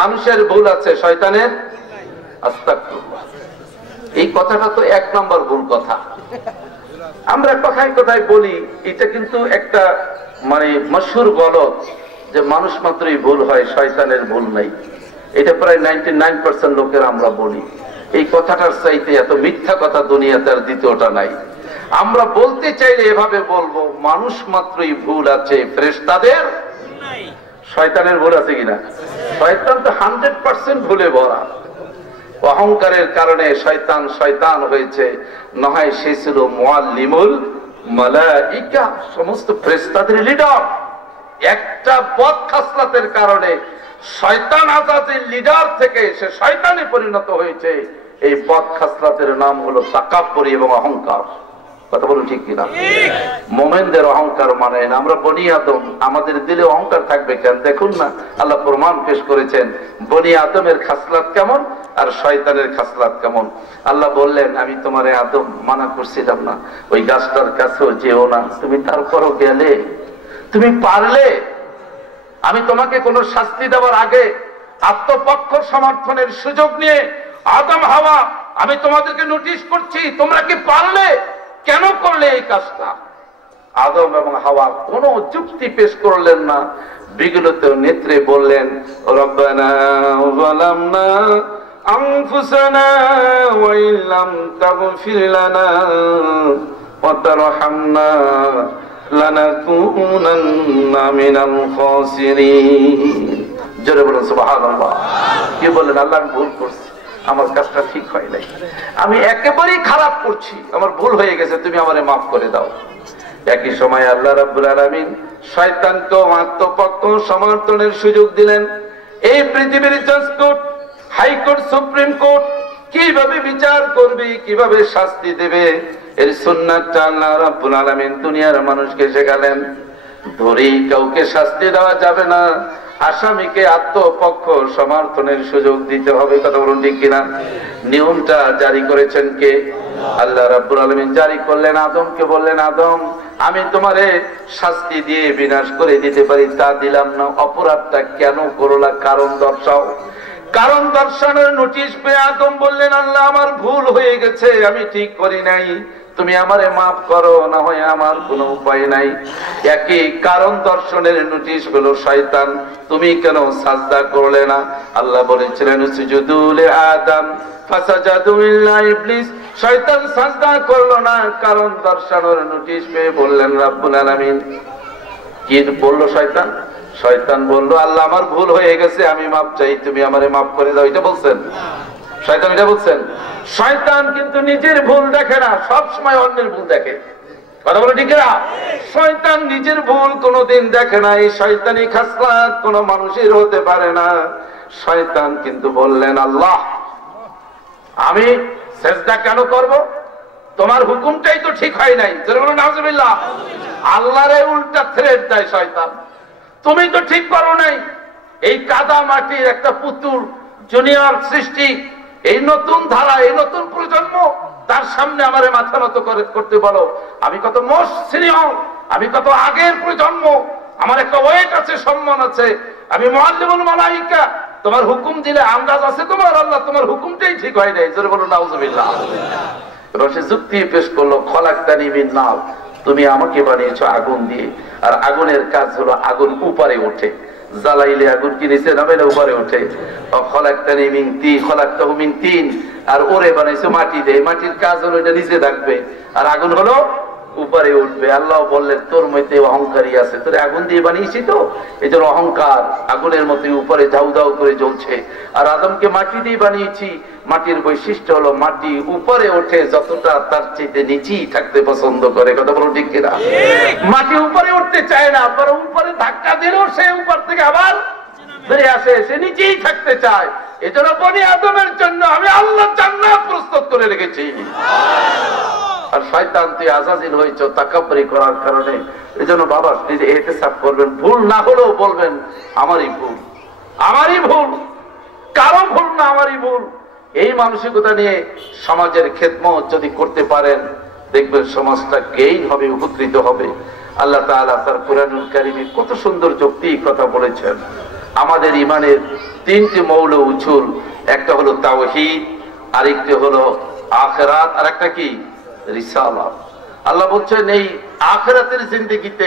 মানুষের ভুল আছে, শয়তানের আস্তাগফিরুল্লাহ। এই কথাটা তো 1 নম্বর ভুল কথা। আমরা কথায় কথায় বলি, এটা কিন্তু একটা মানে মশহুর গলত যে মানুষ মাত্রই ভুল হয়, শয়তানের ভুল নাই। এটা প্রায় 99% লোকের আমরা বলি। এই কথাটার চাইতে এত মিথ্যা কথা দুনিয়াতে আর দ্বিতীয়টা নাই। আমরা বলতে চাইলে এভাবে বলবো, মানুষ মাত্রই ভুল আছে, ফেরেশতাদের নাই। শয়তানের ভুল আছে কিনা? শয়তান তো 100% ভুলে ভরা। অহংকারের কারণে শয়তান শয়তান হয়েছে, নয় সে ছিল মুআল্লিমুল মালাইকা, সমস্ত ফেরেশতাদের লিডার। একটা বদ খাসলাতের কারণে শয়তান আজাজিল লিডার থেকে সে শয়তানে পরিণত হয়েছে। এই বদ খাসলাতের নাম হলো তাকাব্বুর এবং অহংকার। কথা বলুন ঠিক কিনা? মুমিনদের অহংকার মানে না। আমরা বনি আদম, আমাদের দিলে অহংকার থাকবে কেন? দেখুন না, আল্লাহ প্রমাণ পেশ করেছেন বনি আদমের খাসলাত কেমন আর শয়তানের খাসলাত কেমন। আল্লাহ বললেন, আমি তোমারে আদম মানা করছিলাম না ওই গাছটার কাছেও যেও না, তুমি তারপরও গেলে। তুমি পারলে, আমি তোমাকে কোন শাস্তি দেওয়ার আগে আত্মপক্ষ সমর্থনের সুযোগ নিয়ে আদম হাওয়া আমি তোমাদেরকে নোটিশ করছি, তোমরা কি পারলে? কেন করলে এই কাজটা? আদম এবং হাওয়া কোনো যুক্তি পেশ করলেন না, বিগলিত নেত্রে বললেন, রব্বানা যালামনা আনফুসানা ওয়া ইল্লাম তাগফির লানা ওয়া তারহামনা লানাকুনান্না মিনাল খাসিরিন। জোরে বলুন সুবহানাল্লাহ। কি বললেন? আল্লাহ, আমি ভুল করছি, আমার কাজটা ঠিক হয় নাই, আমি একেবারেই খারাপ করছি, আমার ভুল হয়ে গেছে, তুমি আমারে মাফ করে দাও। একই সময় আল্লাহ রাব্বুল আলামিন শয়তানকে আত্মপক্ষ সমর্থনের সুযোগ দিলেন। এই পৃথিবীর জাজ কোর্ট, হাইকোর্ট, সুপ্রিম কোর্ট কিভাবে বিচার করবে, কিভাবে শাস্তি দেবে, এর সুন্নাতটা আল্লাহ রাব্বুল আলামিন দুনিয়ার মানুষকে শেখালেন। ধরেই কাউকে শাস্তি দেওয়া যাবে না, আসামিকে আত্মপক্ষ সমর্থনের সুযোগ দিতে হবে। কথা বলুন ঠিক কিনা? নিয়মটা জারি করেছেন কে? আল্লাহ রাব্বুল আলামিন জারি করলেন। আদমকে বললেন, আদম, আমি তোমারে শাস্তি দিয়ে বিনাশ করে দিতে পারি, তা দিলাম না। অপরাধটা কেন করলা? কারণ দর্শাও। কারণ দর্শানোর নোটিশ পেয়ে আদম বললেন, আল্লাহ, আমার ভুল হয়ে গেছে, আমি ঠিক করি নাই, তুমি আমারে মাফ করো, না হয় আমার কোনো উপায় নাই। একই কারণ দর্শনের নোটিশ হলো শয়তান, তুমি কেন সাজদা করলে না? আল্লাহ বলেছিলেন উসজুদু লিআদম ফাসাজাদু ইল্লা ইবলিস, শয়তান সাজদা করলো না। কারণ দর্শানোর নোটিশ পেয়ে বললেন রাব্বুল আলামিন। কি বললো শয়তান? শয়তান বললো, আল্লাহ, আমার ভুল হয়ে গেছে, আমি মাফ চাই, তুমি আমারে মাফ করে দাও। এটা বলছেন শয়তান? এটা বলছেন? শয়তান কিন্তু নিজের ভুল দেখে না, সব সময় অন্যের ভুল দেখে। কথা বলে ঠিক না? শয়তান নিজের ভুল কোনোদিন দেখে না। এই শয়তানি খাসলাত কোন মানুষের হতে পারে না। শয়তান কিন্তু বললেন, আল্লাহ, আমি সেজদা কেন করব? তোমার হুকুমটাই তো ঠিক হয় নাই। নাউজুবিল্লাহ। আল্লাহরে উল্টা থ্রেট দেয় শয়তান, তুমি তো ঠিক করো নাই। এই কাদা মাটির একটা পুতুল জুনিয়র সৃষ্টি, এই নতুন ধারা, এই নতুন প্রজন্ম, তার সামনে আমারে মাথা নত করতে বলো। আমি কত মোস্ট সিনিয়র, আমি কত আগের প্রজন্ম, আমার একটা ওয়েট আছে, সম্মান আছে, আমি মুআল্লিমুল মালাইকা। তোমার হুকুম দিলে আন্দাজ আছে তোমার? আল্লাহ, তোমার হুকুমটাই ঠিক হয় নাই। জোরে বলুন নাউজুবিল্লাহ। এবার সে যুক্তি পেশ করলো, খলাকতানি মিন নার, তুমি আমাকে বানিয়েছো আগুন দিয়ে, আর আগুনের কাজ হলো আগুন উপরে ওঠে, জ্বালাইলে আগুন কি নিচে নামে না উপরে ওঠে। খলাকতানি মিন তিন, খলাকতাহু মিন তিন, আর ওরে বানাইছো মাটি দিয়ে, মাটির কাজ হলো এটা নিচে থাকবে, আর আগুন হলো উপরে উঠবে। আল্লাহ বললেন, তোর মধ্যে অহংকারী আছে, তোর আগুন দিয়ে বানিয়েছি তো, এই জন্য অহংকার আগুনের মধ্যে উপরে ধাউ ধাউ করে জ্বলছে। আর আদমকে মাটি দিয়ে বানিয়েছি, মাটির বৈশিষ্ট্য হলো মাটি উপরে ওঠে যতটা, তার চেয়ে নিচেই থাকতে পছন্দ করে। কথা বলো ঠিক কিনা? মাটি উপরে উঠতে চায় না, আবার উপরে ধাক্কা দিলেও সে উপর থেকে আবার বেরিয়ে আসে, সে নিচেই থাকতে চায়। এই জন্য বনি আদমের জন্য আমি আল্লাহ জান্নাত প্রস্তুত করে রেখেছি। আর শয়তান, তুই আজাজিল হয়েছো তাকাব্বুরি করার কারণে। এই জন্য বাবা নিজে এহতেসাব করবেন, ভুল না হলেও বলবেন আমারই ভুল, আমারই ভুল, কারো ভুল না, আমারই ভুল। এই মানসিকতা নিয়ে সমাজের খেদমত যদি করতে পারেন, দেখবেন সমাজটা গেইন হবে, উপকৃত হবে। আল্লাহ তাআলা তার কুরআনুল কারীমে কত সুন্দর যৌক্তিক কথা বলেছেন। আমাদের ঈমানের তিনটি মৌল উছুল, একটা হলো তাওহীদ, আরেকটি হলো আখিরাত, আর একটা কি রিসালাত। আল্লাহ বলছেন এই আখিরাতের জিন্দেগিতে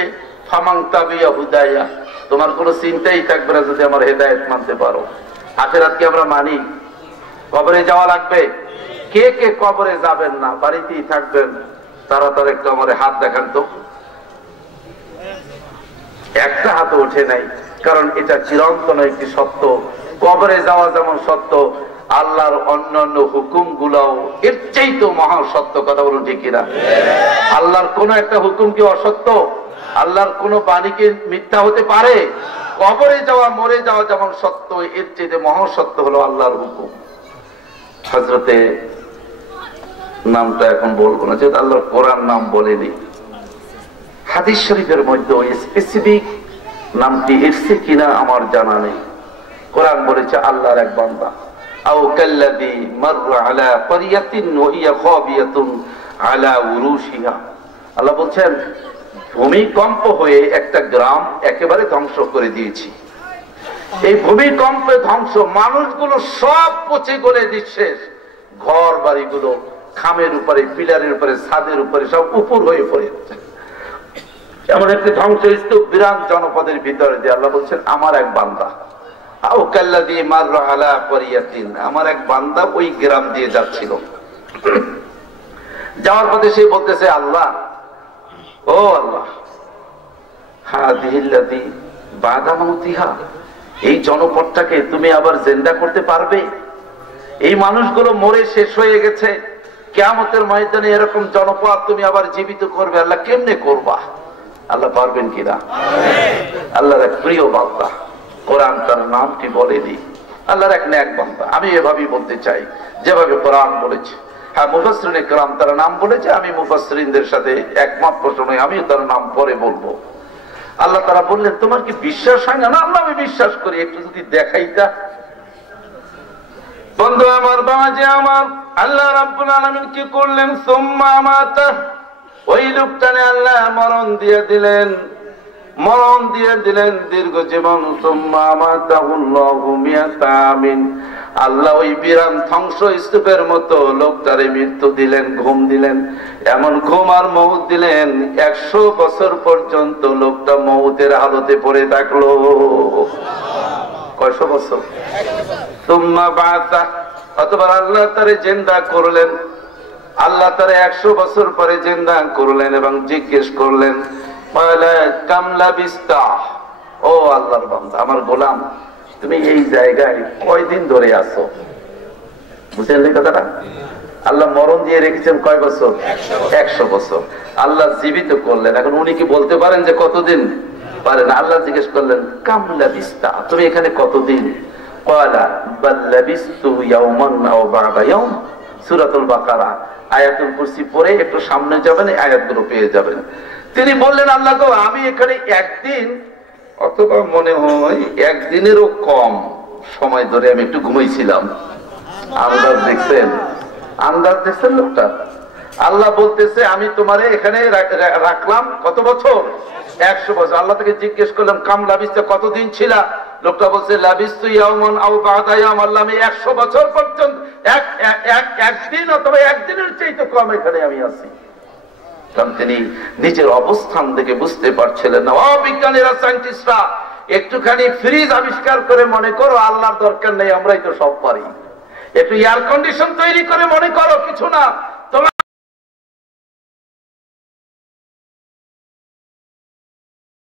ফামান তাবিয়া হুদায়া, তোমার কোনো চিন্তাই থাকবে না যদি আমার হেদায়েত মানতে পারো। আখিরাতকে আমরা মানি, কবরে যাওয়া লাগবে। কে কে কবরে যাবেন না, বাড়িতেই থাকবেন? তাড়াতাড়ি একটু আমার হাত দেখান তো। একটা হাত ওঠে নাই, কারণ এটা চিরন্তন একটি সত্য। কবরে যাওয়া যেমন সত্য, আল্লাহর অন্যান্য হুকুম গুলাও এর চাইতেও মহা সত্য। কথা বলুন ঠিক কিনা? আল্লাহর কোন একটা হুকুম কি অসত্য? আল্লাহর কোন বাণী কি মিথ্যা হতে পারে? কবরে যাওয়া, মরে যাওয়া যেমন সত্য, এর চাইতে মহা সত্য হলো আল্লাহর হুকুম। হযরতে নামটা এখন বলবো না, যেহেতু আল্লাহর কোরআন নাম বলেনি। হাদিস শরীফের মধ্যে ওই স্পেসিফিক নামটি এসছে কিনা আমার জানা নেই। কোরআন বলেছে আল্লাহর এক বান্দা, আও কাল্লাযী মাররা আলা ক্বরিয়াতিন ওয়া হিয়া খাবিয়াতুন আলা উরুশিহা। আল্লাহ বলছেন ভূমিকম্প হয়ে একটা গ্রাম একেবারে ধ্বংস করে দিয়েছি। এই ভূমিকম্পে ধ্বংস, মানুষগুলো সব পচে গলে নিঃশেষ, ঘর বাড়িগুলো খামের উপরে, পিলারের উপরে, ছাদের উপরে সব উপর হয়ে পড়েছে। এমন একটি ধ্বংসস্তূপ বিরাট জনপদের ভিতরে দিয়ে আল্লাহ বলছেন আমার এক বান্দা, আও কাল্লাযী মাররা আলা ক্বরিয়াতিন, আমার এক বান্দা ওই গ্রাম দিয়ে যাচ্ছিল। যাওয়ার পথে সে বলতেছে আল্লাহ, ও আল্লাহ, হাযিহিল্লাযী বাদা মাউতিহা, এই জনপদটাকে তুমি আবার জিন্দা করতে পারবে? এই মানুষগুলো মরে শেষ হয়ে গেছে, কিয়ামতের ময়দানে এরকম জনপদ তুমি আবার জীবিত করবে? আল্লাহ কেমনে করবা? আল্লাহ পারবেন কিনা? আল্লাহর এক প্রিয় বান্দা, কোরআন তার নামটি বলেনি, আল্লাহর এক নেক বান্দা। আমি এভাবেই বলতে চাই যেভাবে কোরআন বলেছে। হ্যাঁ, মুফাসসিরিনে কেরাম তার নাম বলেছে, আমি মুফাসসিরিনদের সাথে একমত প্রশ্ন, আমিও তার নাম পরে বলবো। আল্লাহ তারা বললেন তোমার কি বিশ্বাস হয় না? আল্লাহ আমি বিশ্বাস করি, একটু যদি দেখাইতা। বন্ধু আমার, বাবাজি আমার, আল্লাহ রাব্বুল আলামিন কি করলেন? সুম্মা আমাতা, ওই লোকটানে আল্লাহ মরণ দিয়ে দিলেন, মরণ দিয়ে দিলেন দীর্ঘ জীবন। সুম্মা আমাতাহুল্লাহু মিয়াতা আমিন, আল্লাহ ওই বিরান ধ্বংস স্তূপের মতো লোকটারে মৃত্যু দিলেন, ঘুম দিলেন। এমন ঘুম আর মউত দিলেন 100 বছর পর্যন্ত লোকটা মউতের হালতে পড়ে থাকলো। কয়শো বছর? সুম্মা বাআসা, অতঃপর আল্লাহ তারে জিন্দা করলেন। আল্লাহ তারে 100 বছর পরে জিন্দা করলেন এবং জিজ্ঞেস করলেন কাম লাবিস্তা, ও আল্লাহর বান্দা, আমার গোলাম, তুমি এই জায়গায় কয়দিন ধরে আছো? বুঝলেন এই কথাটা? আল্লাহ মরণ দিয়ে রেখেছেন কয় বছর? 100 বছর। আল্লাহ জীবিত করলেন। এখন উনি কি বলতে পারেন যে কতদিন? পারেন। আল্লাহ জিজ্ঞেস করলেন কাম লাবিস্তা, তুমি এখানে কতদিন? ক্বালা বাল লাবিস্তু ইয়াওমান আও বা'দা ইয়াওম। সূরাতুল বাকারা আয়াতুল কুরসি পড়ে একটু সামনে যাবেন, এই আয়াতগুলো পেয়ে যাবেন। তিনি বললেন আল্লাহ গো, আমি এখানে একদিন অথবা মনে হয় একদিনেরও কম সময় ধরে আমি একটু ঘুমাইছিলাম। আন্দাজ দেখছেন? আন্দাজ দেখছেন লোকটা? আল্লাহ বলতেছে আমি তোমারে এখানে রাখলাম কত বছর? 100 বছর। আল্লাহ থেকে জিজ্ঞেস করলাম কাম লাবিস্তা, কতদিন ছিলা? লোকটা বলছে লাবিস্তু ইয়াওমান আও বা'দা ইয়াওম, আল্লাহ আমি 100 বছর পর্যন্ত একদিন অথবা একদিনের চাইতে কম এখানে আমি আছি। কারণ তিনি নিজের অবস্থান থেকে বুঝতে পারছিলেন না। বিজ্ঞানীরা, সায়েন্টিস্টরা একটুখানি ফ্রিজ আবিষ্কার করে মনে করো আল্লাহর দরকার নেই, আমরাই তো সব পারি। একটু এয়ার কন্ডিশন তৈরি করে মনে করো কিছু না,